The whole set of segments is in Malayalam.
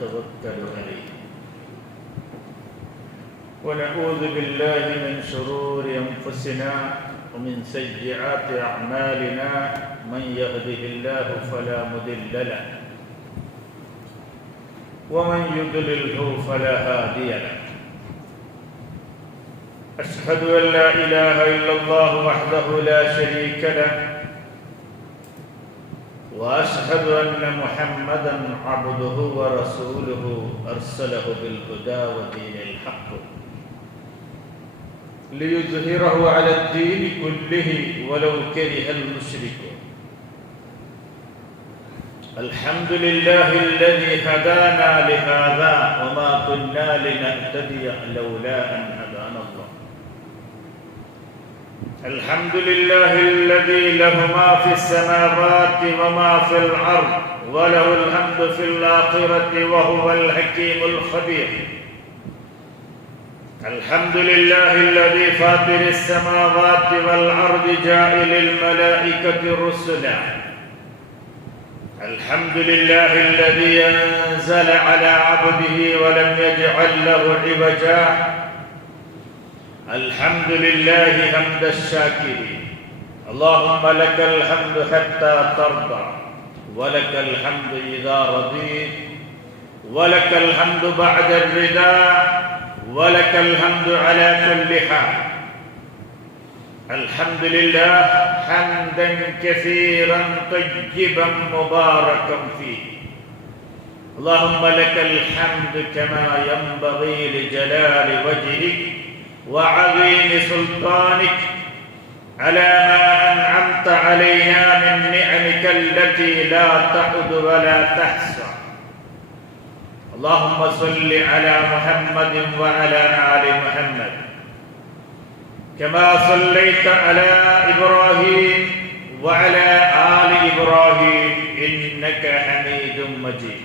ونتوكل عليه ونعوذ بالله من شرور أنفسنا ومن سيئات أعمالنا من يهده الله فلا مضل له ومن يضلله فلا هادي له أشهد أن لا إله إلا الله وحده لا شريك له وأشهد أن محمدًا عبده ورسوله أرسله بالهدى ودين الحق ليظهره على الدين كله ولو كره المشركون. الحمد لله الذي هدانا لهذا وما كنا لنهتدي لولا أن هدانا الله. الحمد لله الذي له ما في السماوات وما في الأرض وله الحمد في الآخرة وهو الحكيم الخبير. الحمد لله الذي فاطر السماوات والأرض جاعل الملائكة رسلا. الحمد لله الذي أنزل على عبده ولم يجعل له عوجا. الحمد لله حمد الشاكرين. اللهم لك الحمد حتى ترضى ولك الحمد إذا رضيت ولك الحمد بعد الرضا ولك الحمد على كل حال. الحمد لله حمدا كثيرا طيبا مباركا فيه. اللهم لك الحمد كما ينبغي لجلال وجهك وعظيم سلطانك على ما أنعمت علينا من نعمك التي لا تعد ولا تحصى. اللهم صل على محمد وعلى آل محمد كما صليت على إبراهيم وعلى آل إبراهيم إنك حميد مجيد.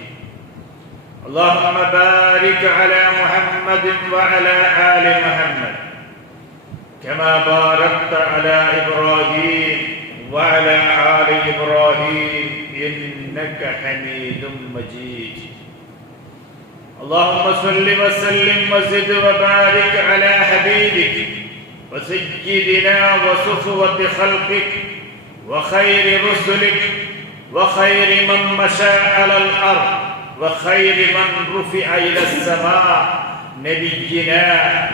اللهم بارك على محمد وعلى آل محمد كما باركت على إبراهيم وعلى آل إبراهيم إنك حميد مجيد. اللهم صل وسلم وزد وبارك على حبيبك وسيدنا وصفوة خلقك وخير رسلك وخير من مشى على الأرض وخير من رفع إلى السماء نبينا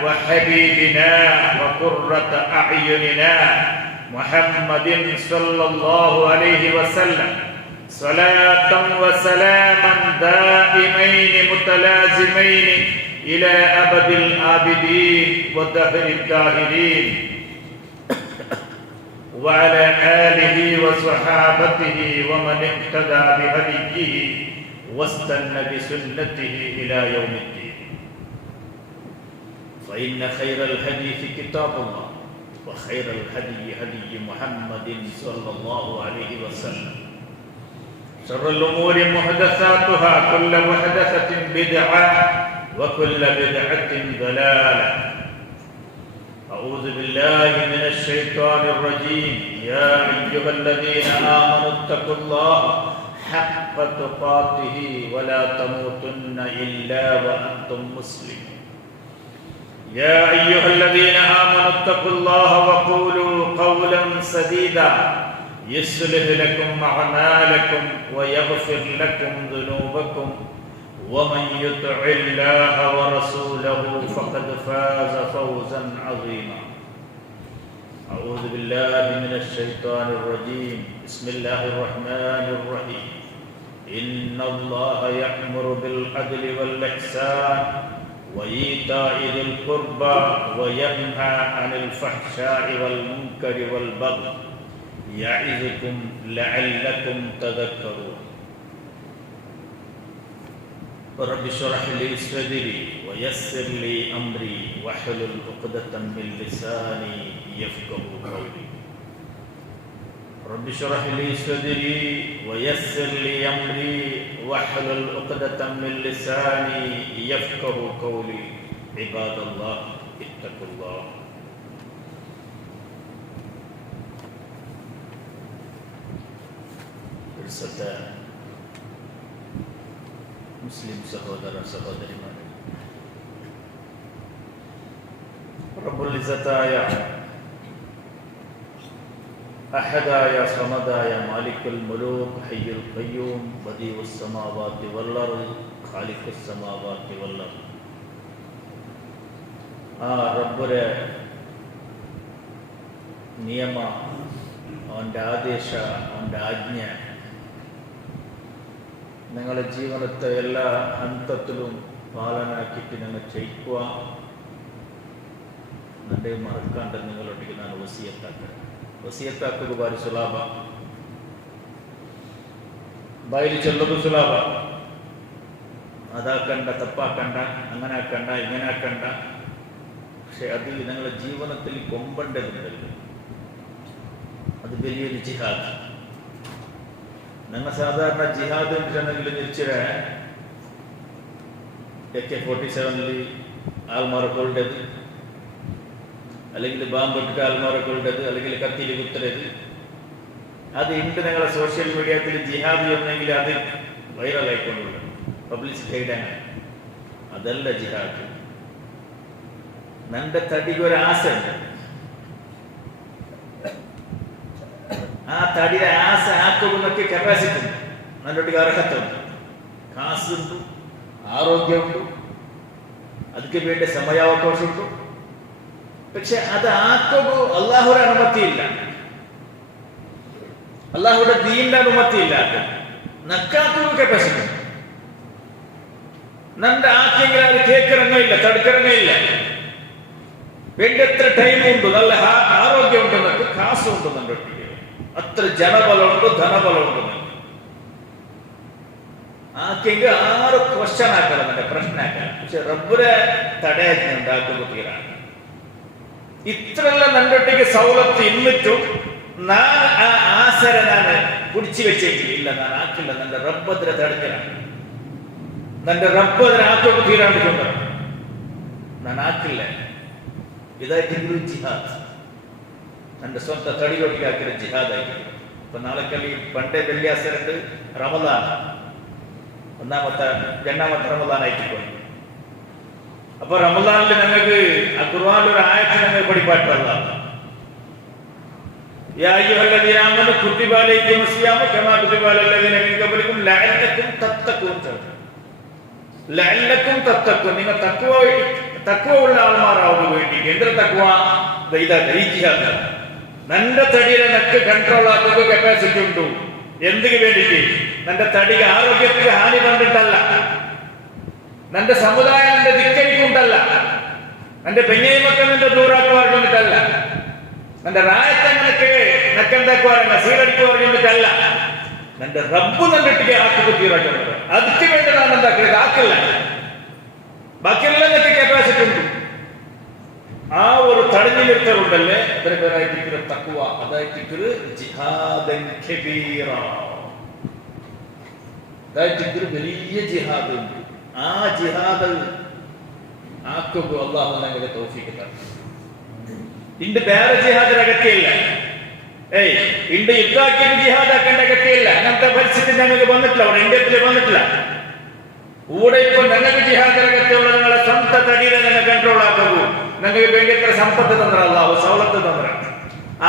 وحبيبنا وقرة أعيننا محمد صلى الله عليه وسلم صلاة وسلاما دائمين متلازمين إلى أبد الآبدين ودهر الداهرين وعلى آله وصحابته ومن اهتدى بهديه واستنى بسنته إلى يوم الدين. فإن خير الحديث كتاب الله وخير الهدي هدي محمد صلى الله عليه وسلم. شر الأمور محدثاتها كل محدثة بدعة وكل بدعة ضلالة. أعوذ بالله من الشيطان الرجيم. يا أيها الذين آمنوا اتقوا الله حق تقاته ولا تموتن إلا وأنتم مسلمون. يا أيها الذين آمنوا اتقوا الله وقولوا قولا سديدا يصلح لكم أعمالكم ويغفر لكم ذنوبكم ومن يطع الله ورسوله فقد فاز فوزا عظيما. أعوذ بالله من الشيطان الرجيم. بسم الله الرحمن الرحيم. إن الله يأمر بالعدل والإحسان وإيتاء ذي القربى وينهى عن الفحشاء والمنكر والبغي يعظكم لعلكم تذكرون. رب اشرح لي صدري ويسر لي أمري واحلل عقدة من لساني يفقهوا قولي. رب اشرح لي صدري ويسر لي أمري واحلل عقدة من لساني يفقهوا قولي. عباد الله اتقوا الله. മുസ്ലിം സഹോദര സഹോദരിമാരെ, റബ്ബുൽ ഇസ്സത്തായ അഹദായ സമദായ മാലിക്കുൽ മുലൂക് ഹയ്യുൽ ഖയ്യൂം ബദീഉസ് സമാവാതി വൽ അർദ് ഖാലിഖുസ് സമാവാതി വൽ അർദ്, ആ റബ്ബുരെ നിയമ, അവൻ്റെ ആദേശ, അവൻ്റെ ആജ്ഞ നിങ്ങളുടെ ജീവനത്തെ എല്ലാ ഹന്തത്തിലും പാലനാക്കിയിട്ട് നിങ്ങൾ ചെയ്യിക്കുക. നന്റെ മറക്കാണ്ട് നിങ്ങളൊട്ടിക്ക് ನಾನು ವಸಿಯತ್ತಾക്കുക ಬಾರಿ ಸುಲಭ, ಬಾಯಿಲಿ ಚೆಲ್ಲೋದು ಸುಲಭ. അതാക്കണ്ട, തപ്പാക്കണ്ട, അങ്ങനെ ആക്കണ്ട, ഇങ്ങനെ ആക്കണ്ട. പക്ഷെ അത് നിങ്ങളുടെ ജീവനത്തിൽ കൊമ്പണ്ടതുണ്ടല്ലോ, അത് വലിയൊരു ജിഹാദ്. ഞങ്ങൾ സാധാരണ ജിഹാദ് എന്നിട്ടുണ്ടെങ്കിൽ നിരിച്ചിടെ AK-47 ആൾമാർക്കുള്ളത്, അല്ലെങ്കിൽ ബാമ്പിട്ടിട്ട് ആൾമാർക്കുള്ളത്, അല്ലെങ്കിൽ കത്തിയിൽ കുത്തരുത്. അത് ഇണ്ട് ഞങ്ങളെ സോഷ്യൽ മീഡിയത്തിൽ ജിഹാദ് ഒന്നെങ്കിൽ അത് വൈറലായിക്കൊണ്ടുള്ള പബ്ലിസിറ്റി ആയിട്ടാണ്. അതല്ല ജിഹാദ്. നന്റെ തടിക്ക് ഒരു ആശ ഉണ്ട്. ആ തടിയുടെ ആശ ആക്കുന്നൊക്കെ കപ്പാസിറ്റി ഉണ്ട്, നല്ലൊട്ടിಗೆ അർഹത്തുണ്ട്, കാസുണ്ട്, ആരോഗ്യമുണ്ട്, ಅದಕ್ಕೆ ಬೇಡ ಸಮಯಾವಕಾಶ ಉಂಟು. പക്ഷെ അത് ആക്കൂ അള്ളാഹുടെ അനുമതിയില്ല, അള്ളാഹുടെ ദീനിന്റെ അനുമതിയില്ല. നക്കാക്കുക കപ്പാസിറ്റി നന്റെ ആക്കെങ്കിൽ അത് കേക്കിറങ്ങില്ല, തടുക്കിറങ്ങില്ല. വേണ്ടത്ര ടൈം ഉണ്ട്, നല്ല ആരോഗ്യം ഉണ്ട്, നമുക്ക് കാസുണ്ട്, നമ്മുടെ ഒട്ടിಗೆ അത്ര ജനബലമുണ്ട്, ധനബലമുണ്ട്. ആക്കെങ്കിൽ ആറ് ക്വസ്റ്റ്യൻ ആക്കണം, എന്റെ പ്രശ്നം ആക്കണം. പക്ഷെ റബ്ബുരെ തടയുന്നുണ്ടാക്കുന്ന തീരാണ്. ഇത്രയെല്ലാം നന്റെ ഒട്ടിಗೆ സൗലത്ത് ഇന്നിട്ടും ഞാൻ ആ ആസര ನಾನು പിടിച്ചു വെച്ചെങ്കിൽ ഇല്ല, ഞാൻ ആക്കില്ല. നന്റെ റബ്ബദ്ര തടഞ്ഞലാണ്, നന്റെ റബ്ബദ്ര ആക്കൊക്കെ തീരാണ്ടിട്ടുണ്ട്, ഞാൻ ആക്കില്ല. ഇതായിട്ടെങ്കിലും ജിഹാദ് നന്റെ ಸ್ವಂತ ತಡಿಯೊಟ್ಟಿಗೆ ಹಾಕಿರೋ ಜಿಹಾದ್ ಆಗಿದೆ. ഇപ്പൊ നാളെക്കಲ್ಲಿ പണ്ടേ വെള്ളിയാസരുണ്ട് റമദാൻ, രണ്ടാമത്തെ റമദാൻ ആയിട്ടിപ്പോയി. അപ്പൊ റമദാനിൽ ഞങ്ങൾക്ക് ആ ഖുർആനിലൊരു ആയത്ത് ഞങ്ങൾ പഠിപ്പാട്ടല്ല. യാ അയ്യുഹല്ലദീന ആമനൂ കുതിബ അലൈക്കുമുസ് സിയാമു കമാ കുതിബ അലല്ലദീന മിൻ ഖബ്ലിക്കും ലഅല്ലക്കും തത്തഖൂൻ. ലഅല്ലക്കും തത്തഖൂൻ, നിങ്ങൾ തഖ്വ ഉള്ള ആൾമാരാവാൻ വേണ്ടി. എന്തൊരു തഖ്വ? ജിഹാദ്. നന്റെ തടിയെ നക്ക് കൺട്രോൾ ആക്കുക കപ്പാസിറ്റി ഉണ്ടു. എന്തിനു വേണ്ടിയിട്ട്? നന്റെ തടിക്ക് ആരോഗ്യത്തിന് ഹാനി കണ്ടിട്ടല്ല, നന്റെ സമുദായം നിന്റെ ധിക്കരിക്കുണ്ടല്ല, നന്റെ പെഞ്ഞൈമക്കൾ നിന്റെ ദൂരാക്കുക പറഞ്ഞിട്ടല്ല, നന്റെ റായത്തെ നിനക്ക് നക്കെന്താക്കുവാറല്ല, സീലടിക്കുക പറഞ്ഞിട്ടല്ല. നന്റെ റബ്ബ് നന്നിട്ടിಗೆ ആക്കുക തീരാക്കുന്നത്. അതിക്ക് വേണ്ടി നാം എന്താക്കിയത് ആക്കില്ല. ബാക്കിയെല്ലാം നിനക്ക് കപ്പാസിറ്റി ഉണ്ട്. ആ ഒരു തടഞ്ഞു നിർത്തലുണ്ടല്ലേ, അതിന് പേരായിട്ടിരിക്കുന്ന തഖ്വ, അതായിട്ടിരിക്കുന്ന ജിഹാദൻ കബീറ, അതായിട്ടിരിക്കുന്ന വലിയ ജിഹാദ് ഉണ്ട്. ആ ജിഹാദ് ആക്കുക അല്ലാഹു ഞങ്ങൾക്ക് തൗഫീഖ് തരും. ഇണ്ട് വേറെ ജിഹാദിന് അഗത്യമില്ല. ഇണ്ട് യുദ്ധാക്കിയിട്ട് ജിഹാദ് ആക്കേണ്ട അഗത്യമില്ല. അങ്ങനത്തെ പരിസ്ഥിതി ഞങ്ങൾക്ക് വന്നിട്ടില്ല, അവിടെ ഇന്ത്യത്തിൽ വന്നിട്ടില്ല. കൂടെ ഇപ്പൊ ഞങ്ങൾക്ക് ജിഹാദിന് അഗത്യമുള്ള നിങ്ങളെ സ്വന്തം തടിയെ നിങ്ങൾ കൺട്രോൾ ആക്കുന്നു. നിങ്ങൾക്ക് വേണ്ടിയത്ര സമ്പത്ത് തന്ത്ര അല്ലാഹു, സൗലത്ത് തന്ത്ര,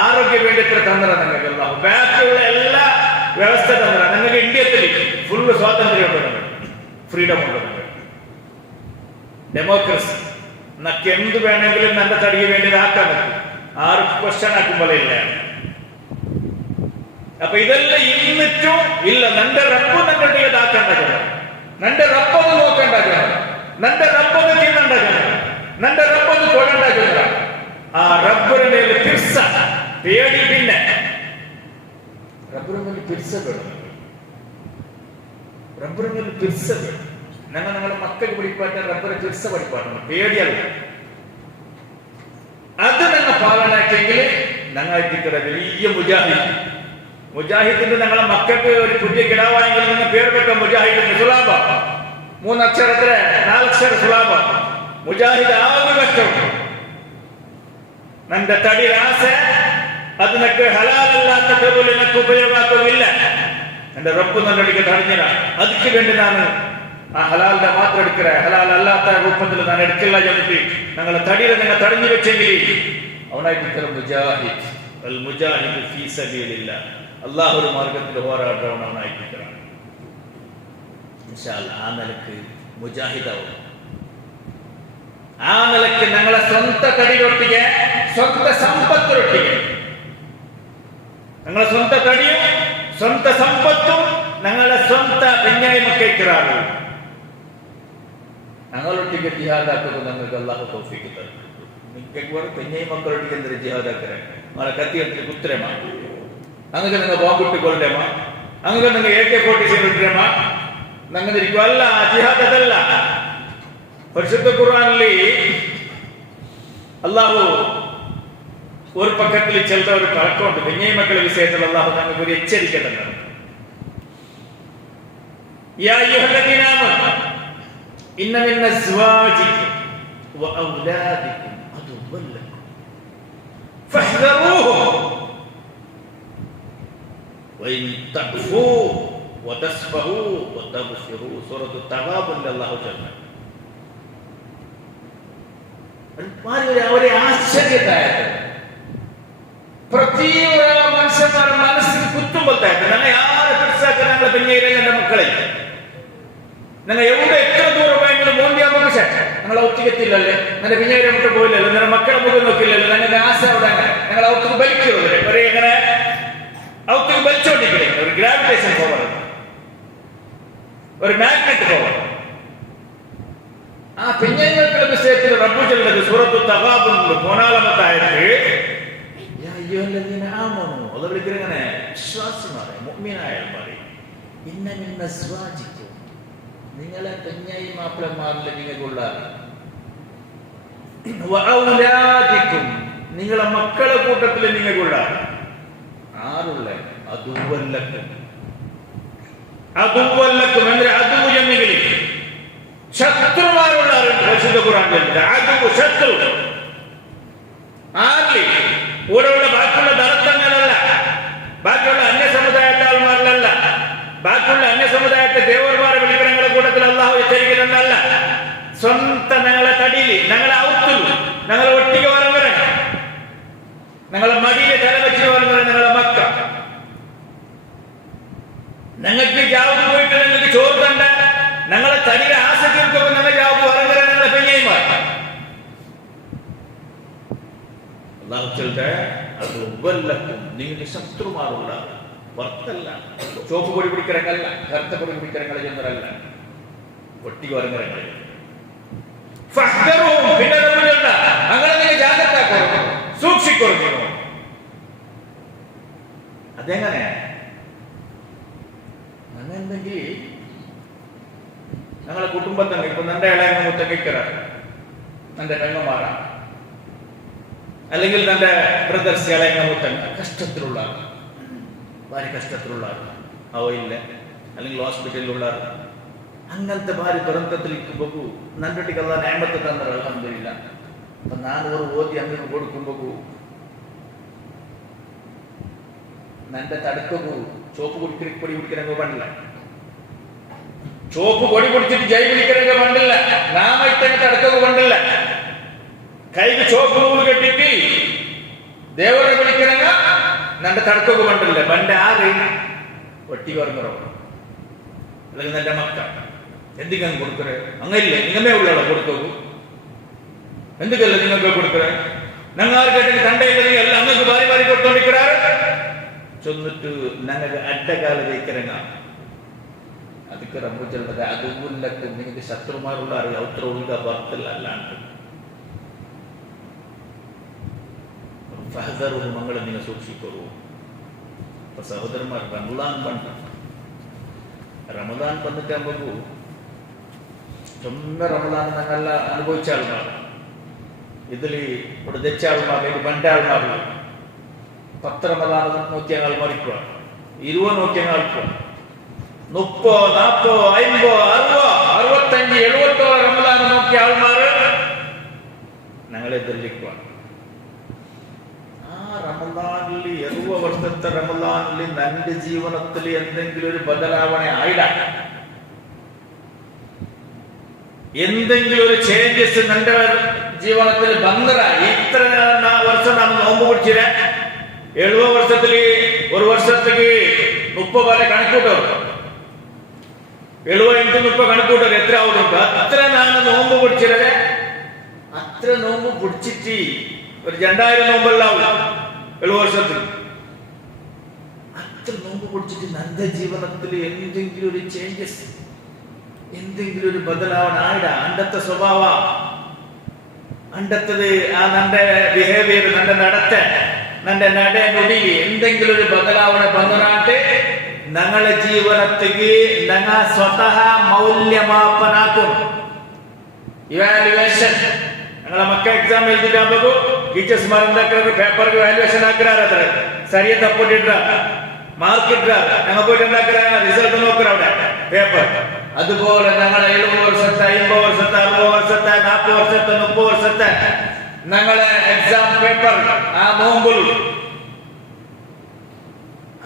ആരോഗ്യം വേണ്ടിയത്ര തന്ത്ര നിങ്ങൾക്ക് അല്ലാഹു, ബാക്കിയുള്ള എല്ലാ വ്യവസ്ഥ തന്ത്ര. നിങ്ങൾക്ക് ഇന്ത്യത്തിൽ ഫുള്ള് സ്വാതന്ത്ര്യമുണ്ട്, ഫ്രീഡം ഉണ്ട്, ഡെമോക്രസി. നക്ക് എന്ത് വേണമെങ്കിലും നല്ല തടിക്ക് വേണ്ടി ആക്കാൻ പറ്റും, ആർക്കും ക്വസ്റ്റ്യൻ ആക്കുമ്പോഴേ ഇല്ല. അപ്പൊ ഇതെല്ലാം ഇന്നിട്ടും ഇല്ല. നന്റെ റബ്ബ് നങ്ങളുടെ ഇതാക്കേണ്ടത്, നന്റെ റബ്ബത് നോക്കേണ്ടത്, നന്റെ റബ്ബത് തിന്നേണ്ടത്, നന്റെ റബ്ബത് തൊടേണ്ടത്. ആ റബ്ബിന് മേലെ തിർസ പേടി. പിന്നെ റബ്ബിന് മേലെ തിർസ വേണം, റബ്ബിന് മേലെ തിർസ വേണം. ഞങ്ങളുടെ മക്കൾക്ക് പഠിപ്പാറ്റ റബ്ബറെ തിർസ പഠിപ്പാട്ടണം, പേടിയല്ല. അത് ഞങ്ങൾ പാലനാക്കിയെങ്കിൽ ഞങ്ങൾക്കിത്ര വലിയ മുജാഹിദ്. മുജാഹിദിന്റെ ഞങ്ങളെ മക്കൾക്ക് ഒരു പുതിയ കിടാവായെങ്കിൽ നിങ്ങൾ പേര് വെക്കാം മുജാഹിദിന്റെ. സുലാഭ 3 അക്ഷരത്തിലെ 4 അക്ഷര സുലാഭ. മുജാഹിദ് ആവുന്ന കഷ്ടം. നന്റെ തടി ആസ അത് നിനക്ക് ഹലാലല്ലാത്ത പോലെ നിനക്ക് ഉപയോഗമാക്കുന്നില്ല. എന്റെ റബ്ബ് നല്ലടിക്ക് തടഞ്ഞതാണ്. അതിക്ക് വേണ്ടി ഞാൻ ആ ഹലാലിന്റെ മാത്രം എടുക്കുക, ഹലാൽ അല്ലാത്ത രൂപത്തിൽ ഞാൻ എടുക്കില്ല എന്നിട്ട് ഞങ്ങളെ തടിയിൽ നിങ്ങൾ തടഞ്ഞു വെച്ചെങ്കിൽ അവനായിട്ട് മുജാഹിദ് അൽ മുജാഹിദ് ഫീ സബീലില്ലാഹ്, അല്ലാഹുവിന്റെ മാർഗ്ഗത്തിൽ പോരാടുന്നവനായിരിക്കണം. ഇൻഷാ അല്ലാഹ് ആ നിലക്ക് മുജാഹിദാവും. ആ നിലക്ക് ഞങ്ങളെ സ്വന്തം തടിയൊട്ടിಗೆ സ്വന്തം സമ്പത്തൊട്ടിಗೆ, ഞങ്ങളെ സ്വന്തം തടിയും സ്വന്തം സമ്പത്തും ഞങ്ങളെ സ്വന്തം പെഞ്ഞായ്മക്കൈക്കിറാണ്. ഞങ്ങളൊട്ടിಗೆ ജിഹാദാക്കുക ഞങ്ങൾക്ക് അല്ലാഹു തൗഫീഖ് തരും. മിക്കവാറും പെഞ്ഞായി മക്കളൊട്ടിಗೆ എന്തൊരു ജിഹാദാക്കറ നമ്മളെ കത്തിയെടുത്ത് കുത്രമ അങ്ങനെ നിങ്ങൾ ബോംബിട്ട് കൊല്ലമ അങ്ങനെ നിങ്ങൾ AK-47 ഇട്ടമ അങ്ങനെ ഇരിക്കും. അല്ല, ജിഹാദ് അതല്ല. പരിശുദ്ധ ഖുർആനിൽ അല്ലാഹു ഒരു പക്കത്തിൽ ചെലുത്ത ഒരു കണക്കുണ്ട്. പെഞ്ഞായി മക്കളെ വിഷയത്തിൽ അല്ലാഹു ഞങ്ങൾക്ക് ഒരു എച്ചരിക്ക തന്നെ. യാ അയ്യുഹല്ലദീന ആമനൂ ഇന്ന മിൻ അസ്വാജിക്കും വഔലാദിക്കും അദുവ്വൻ ലക്കും ഫഹ്ദറൂഹും വഇൻ തഖ്ഫൂ വതസ്ഫഹൂ വതഗ്ഫിറൂ. സൂറത്തു തഗാബുൻ അല്ലാഹു ചൊല്ലുന്നു. ഒരു ആശ്ചര്യത്തായത് പ്രതി മനുഷ്യന്മാരുടെ മനസ്സിൽ കുത്തുമ്പോഴത്തായിട്ട് ഞങ്ങൾ ആരെ പിടിച്ചാക്കാൻ ഞങ്ങളെ പെഞ്ഞയിലെ എന്റെ മക്കളെ ഞങ്ങൾ എവിടെ എത്ര ദൂരം പോയെങ്കിലും മോന്തിയാകുമ്പോൾ പക്ഷേ ഞങ്ങൾ ഔത്തികത്തില്ലല്ലേ, ഞങ്ങളുടെ പിഞ്ഞയിലെ മുട്ട് പോയില്ലല്ലോ, ഞങ്ങളുടെ മക്കളെ മുഖം നോക്കില്ലല്ലോ, ഞങ്ങളുടെ ആശ അവിടെ അങ്ങനെ ഞങ്ങൾ ഔത്തിക്ക് ബലിക്കുള്ളൂ. ഒരു എങ്ങനെ ഔത്തിക്ക് ബലിച്ചോണ്ടിരിക്കണേ, ഒരു ഗ്രാവിറ്റേഷൻ പവർ, ഒരു മാഗ്നറ്റ് പവർ. ആ പെഞ്ഞൈമക്കളുടെ വിഷയത്തിൽ റബ്ബ് ചൊല്ലുന്നത് സൂറത്തു തഗാബുനിൽ 14-ാമത്തെ ആയത്ത് യാ അയ്യുഹല്ലദീന ആമനൂ, അത് വിളിക്കുന്നത് വിശ്വാസിമാരെ മുഅ്മിനായവരെ, ഇന്ന മിൻ അസ്വാജിക്കും, നിങ്ങളെ പെഞ്ഞൈ മാപ്പിളമാരിൽ നിങ്ങൾക്കുള്ള വഔലാദിക്കും, നിങ്ങളെ മക്കളെ കൂട്ടത്തിൽ നിങ്ങൾക്കുള്ള ആരുള്ള അദുവ്വല്ലക്കും. അദുവ്വല്ലക്കും എന്ന അദു എന്നെങ്കിൽ ശത്രുമാരുള്ള പരിശുദ്ധ ഖുർആൻ അദു ശത്രു ആരിൽ കൂടെയുള്ള ബാക്കിയുള്ള ദർത്തങ്ങളല്ല, ബാക്കിയുള്ള അന്യ സമുദായത്തെ ആൾമാരിലല്ല, ബാക്കിയുള്ള അന്യ സമുദായത്തെ ദേവർമാരെ വിളിക്കണങ്ങളുടെ കൂട്ടത്തിൽ അല്ലാഹു എച്ചരിക്കുന്നല്ല. സ്വന്തം ഞങ്ങളെ തടിയിൽ ഞങ്ങളെ ഔത്തിൽ ഞങ്ങളെ ഒട്ടിക വരങ്ങര ഞങ്ങളെ മടിയിലെ തല വെച്ച് വരങ്ങര ഞങ്ങളെ മക്ക ഞങ്ങൾക്ക് ജാവുക്ക് പോയിട്ട് ഞങ്ങൾക്ക് ചോറ് കണ്ട ഞങ്ങളെ തടിയിലെ ആശ തീർക്കുമ്പോൾ ഞങ്ങൾ ജാവുക്ക് വരങ്ങര ഞങ്ങളെ പെഞ്ഞൈമാർ അല്ലാഹു ചൊല്ലുക അത് വല്ലക്കും നിങ്ങൾക്ക് ശത്രുമാരുള്ള വರ್ತല്ല, ചോപ്പ് പൊടി പിടിക്കരങ്ങല്ല, കറുത്ത പൊടി പിടിക്കരങ്ങളെ ചെന്നരല്ല, ഒട്ടിക വരങ്ങരങ്ങളെ അങ്ങനെ നിങ്ങൾ ജാഗ്രത സൂക്ഷിക്കൊടുക്കുന്നു. അതെങ്ങനെ അങ്ങനെന്തെങ്കിൽ ഞങ്ങളെ കുടുംബത്തങ്ങ ഇപ്പൊ നന്റെ ഇളയങ്ങ മുത്തങ്ങിക്കറ നന്റെ പെങ്ങമാറ അല്ലെങ്കിൽ തന്റെ ബ്രദർസ് ഇളയങ്ങ മുത്തങ്ങ കഷ്ടത്തിലുള്ള ഭാര്യ കഷ്ടത്തിലുള്ള അവയില്ല അല്ലെങ്കിൽ ഹോസ്പിറ്റലിലുള്ള അങ്ങനത്തെ ഭാര്യ ദുരന്തത്തിലിരിക്കുമ്പോൾ നന്റൊട്ടിക്കല്ല നേമത്തെ തന്ന അൽഹംദുലില്ല. അപ്പൊ ഞാൻ ഒരു ഓതി അങ്ങനെ കൊടുക്കുമ്പോ നന്റെ തടുക്കൂ ചോപ്പ് പൊടി കുടിക്കണമെങ്കിൽ പണ്ടില്ല, ചോപ്പ് പൊടി കുടിച്ചിട്ട് ജൈ വിളിക്കണമെങ്കിൽ പണ്ടില്ല, നാമയിട്ടങ്ങ് തടുക്കൂ പണ്ടില്ല, കൈക്ക് ചോപ്പ് നൂല് കെട്ടിട്ട് ദേവരെ വിളിക്കണമെങ്കിൽ നന്റെ തടുക്കൂ പണ്ടില്ല. പണ്ട് ആറ് ഒട്ടി പറഞ്ഞോ അല്ലെങ്കിൽ നന്റെ മക്ക എന്തിനാണ് കൊടുക്കറേ അങ്ങല്ലേ നിങ്ങമേ ഉള്ള കൊടുക്കൂ എന്തൊക്കെയല്ല നിങ്ങൾക്ക് കൊടുക്കറേ ഞങ്ങൾക്ക് കണ്ടയില്ലെങ്കിൽ എല്ലാം അങ്ങക്ക് ഭാരി ഭാരി കൊടുത്തോണ്ടിരിക്കാറ് ചൊന്നിട്ട് ഞങ്ങൾക്ക് അഡ്ഡകാല വയ്ക്കരങ്ങ ಅದಕ್ಕೆ ರಬ್ಬು ಚಲ್ತದೆ ಅದು ಉಲ್ಲಕ್ಕೆ ನಿಮಗೆ ಶತ್ರುಮಾರುಳ್ಳ ಅವತ್ರ ಉಳ್ಗ ಬರ್ತಿಲ್ಲ ಅಲ್ಲಾಂತ ಫಹಜರು ಮಂಗಳ ನೀವು ಸೂಕ್ಷಿಕರು ಸಹೋದರಮಾರ್ റമദാൻ വന്നിട്ട് നമുക്ക് ചൊന്ന റമദാൻ ഞങ്ങള അനുഭവിച്ച ആൾമാർ ഇതിൽ ഇവിടെ തെച്ച ആൾമാർ ഇത് പണ്ട ആൾമാർ 10 റമദാൻ നോക്കിയ ആൾമാർ ഇപ്പോൾ 20 നോക്കിയ ആൾക്കാർ 30, 40, 50, 60, 65, 70 റമദാൻ നോക്കിയ ആൾമാർ ഞങ്ങളെ എതിർലിക്കുക. ആ റമദാനിൽ 60 വർഷത്തെ റമദാനിൽ നന്റെ ജീവനത്തിൽ എന്തെങ്കിലും ഒരു ബദലാവണ ആയിട എന്തെങ്കിലും ഒരു ചേഞ്ചസ് നിന്റെ ജീവനത്തിൽ ബന്ധറായി. ഇത്ര വർഷം നാം നോമ്പ് പിടിച്ചില്ല, 70 വർഷത്തിൽ ഒരു വർഷത്തേക്ക് 30 വരെ കണക്കൂട്ടോ, 70 into 30 കണക്കൂട്ടോ, എത്ര ആവുന്നുണ്ട്? അത്ര നാണ് നോമ്പ് പിടിച്ചില്ലേ. അത്ര നോമ്പ് പിടിച്ചിട്ട് ഒരു 2000 നോമ്പെല്ലാം 70 വർഷത്തിൽ അത്ര നോമ്പ് പിടിച്ചിട്ട് നിന്റെ ജീവനത്തിൽ എന്തെങ്കിലും ഒരു ചേഞ്ചസ്, എന്തെങ്കിലും ഒരു ബദലാവണ ആയിട അണ്ടത്തെ സ്വഭാവ, അണ്ടത്തത് ആ നിന്റെ ബിഹേവിയർ, നിന്റെ നടത്ത, നിന്റെ നുടി എന്തെങ്കിലും ഒരു ബദലാവണ ബന്ധനാട്ട് ഞങ്ങളുടെ ജീവനത്തേക്ക് ഞങ്ങൾ സ്വതः മൗല്യമാപ്പനാക്കും. ഇവാലുവേഷൻ ഞങ്ങളെ മക്ക എക്സാം എഴുതിട്ടാകുമ്പോ ടീച്ചേഴ്സ് മാരെന്താക്കുന്നത് പേപ്പർക്ക് വാല്യുവേഷൻ ആക്കാറ്, സരിയെ തപ്പിട്ടിട്ട മാർക്ക് ഇട്ട ഞങ്ങൾ പോയിട്ട് എന്താക്കുക, റിസൾട്ട് നോക്കുക അവിടെ പേപ്പർ. അതുപോലെ ഞങ്ങളെ 70 വർഷത്തെ 50 വർഷത്തെ 60 വർഷത്തെ 40 വർഷത്തെ 30 വർഷത്തെ ഞങ്ങളെ എക്സാം പേപ്പർ ആ നോമ്പിൽ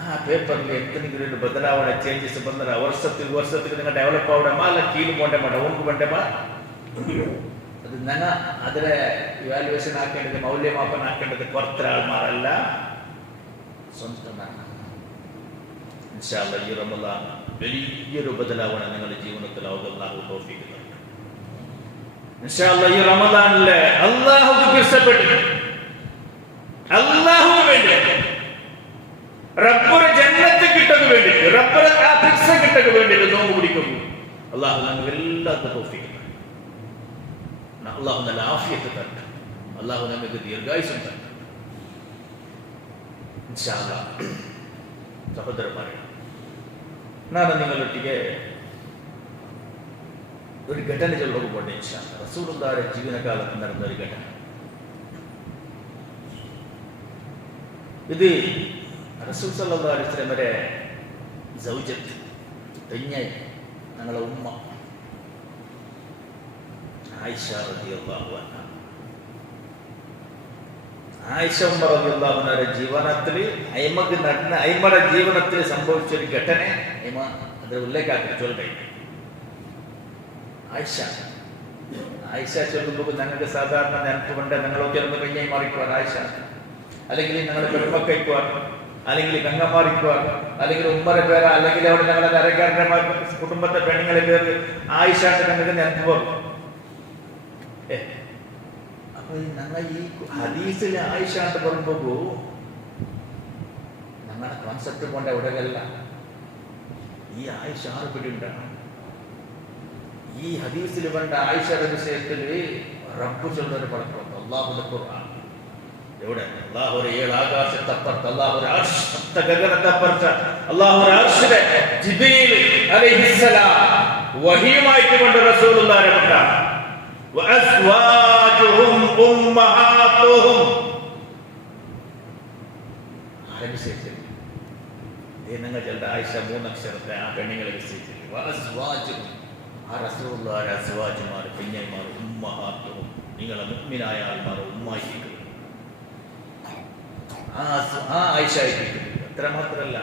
ആ പേപ്പറിൽ എന്തെങ്കിലും ഒരു ബദലാവണ ചേഞ്ചസ് ಬಂದರೆ ವರ್ಷಕ್ಕೆ നിങ്ങൾ ഡെവലപ്പ് ആവണമ അല്ല കീഴ് പോണ്ടേ ഡൗൺ പോണ്ടേ അത് ഞങ്ങൾ അതിലെ ഇവാലുവേഷൻ ആക്കേണ്ടത്, മൗല്യമാപ്പൻ ആക്കേണ്ടത് പുറത്തെ ആൾമാരല്ല, സ്വന്തം. ഇൻഷാ അല്ലാഹ് ഈ റമദാൻ വലിയൊരു ബദലാവണ നിങ്ങളുടെ ജീവിതത്തിൽ അല്ലാഹു തൗഫീഖ് നൽകട്ടെ. ഇൻഷാ അല്ലാഹ് ഈ റമദാനിൽ അല്ലാഹുവിനെ ഇഷ്ടപ്പെട്ടു, അല്ലാഹുവിന് വേണ്ടി, റബ്ബുടെ ജന്നത്ത് കിട്ടക്ക് വേണ്ടി, റബ്ബുടെ ആ ഫിക്സ് കിട്ടക്ക് വേണ്ടി നോമ്പ് പിടിക്കുന്നു. അല്ലാഹു നമുക്ക് എല്ലാവർക്കും തൗഫീഖ് നൽകട്ടെ. അല്ലാഹു നല്ല ആഫിയത്ത് തരട്ടെ. അല്ലാഹു നമുക്ക് ദീർഘായുസ്സും തരട്ടെ. ഇൻഷാ അല്ലാഹ് സഹോദരന്മാരെ, ನಾನು ನಿಮ್ಮೊಟ್ಟಿಗೆ ഒരു ಘಟನೆ ചൊല്ലുകൊണ്ട് ഇൻഷാ അല്ലാഹ് റസൂലുള്ളാഹിയുടെ ജീവനകാലത്ത് നടന്ന ഒരു ഘട്ടം. ഇത് റസൂൽ സല്ലല്ലാഹു അലൈഹി വസല്ലമയുടെ സൗജത്ത് പെഞ്ഞായി ഞങ്ങളെ ഉമ്മ ആയിഷ റളിയല്ലാഹു അൻഹ. ആയിഷ റളിയല്ലാഹു അൻഹയുടെ ജീവനത്തിൽ അയ്മയുടെ ജീവനത്തിൽ സംഭവിച്ച ഒരു ഘട്ടനെ അത് ഉল্ലേഖാക്കി ചൊല്ലേ. ആയിഷ ചൊല്ലുമ്പോൾ ഞങ്ങൾക്ക് സാധാരണ നെനപ്പ് കൊണ്ട് ഞങ്ങളൊക്കെ ഒന്ന് കയ്യായി മാറിക്കുവാൻ ആയിഷ, അല്ലെങ്കിൽ ഞങ്ങളെ പെരുമക്കയ്ക്കുവാൻ, അല്ലെങ്കിൽ ഗംഗമാറിക്കുവാൻ, അല്ലെങ്കിൽ ഉമ്മറെ പേര്, അല്ലെങ്കിൽ അവിടെ ഞങ്ങളുടെ അരക്കാരന്റെ കുടുംബത്തെ പെണ്ണുങ്ങളെ പേര് ആയിഷാട്ട് ഞങ്ങൾക്ക് നെനപ്പ് പോകും. അപ്പൊ ഞങ്ങൾ ഈ ഹദീസിൽ ആയിഷാട്ട് പറയുമ്പോ ഞങ്ങളുടെ കോൺസെപ്റ്റ് കൊണ്ട് എവിടെയല്ല ഈ ആയിഷ ആർപ്പിടിണ്ടാണ്. ഈ ഹദീസിൽ വേണ്ട ആയിഷയുടെ വിഷയത്തിൽ റബ്ബ് ചൊല്ലൊരു പടക്കം അല്ലാഹുവിന്റെ ഖുർആൻ എവിടെ അല്ലാഹുവിന്റെ 7 ആകാശത്തപ്പുറത്ത്, അല്ലാഹുവിന്റെ അർശ് ഗഗനത്തപ്പുറത്ത്, അല്ലാഹുവിന്റെ അർശിലെ ജിബ്രീൽ അലൈഹിസ്സലാം വഹിയുമായിട്ട് കൊണ്ട് റസൂലുള്ളാഹിനെ കൊണ്ടാണ്. വഅസ്വാജുഹും ഉമ്മഹാത്തുഹും വിഷയത്തിൽ നിങ്ങൾ ചില ആയിഷ 3 അക്ഷരത്തെ ആ പെണ്ണുങ്ങളെ വിഷയത്തിൽ വഅസ്വാജുഹും ആ റസൂലുള്ളാഹിയുടെ അസ്വാജുമാർ പെഞ്ഞന്മാർ ഉമ്മഹാത്തുഹും നിങ്ങളെ മുഅ്മിനായ ആൾമാർ ഉമ്മായിക്കും ആ ആയിഷായിക്കും. അത്ര മാത്രമല്ല,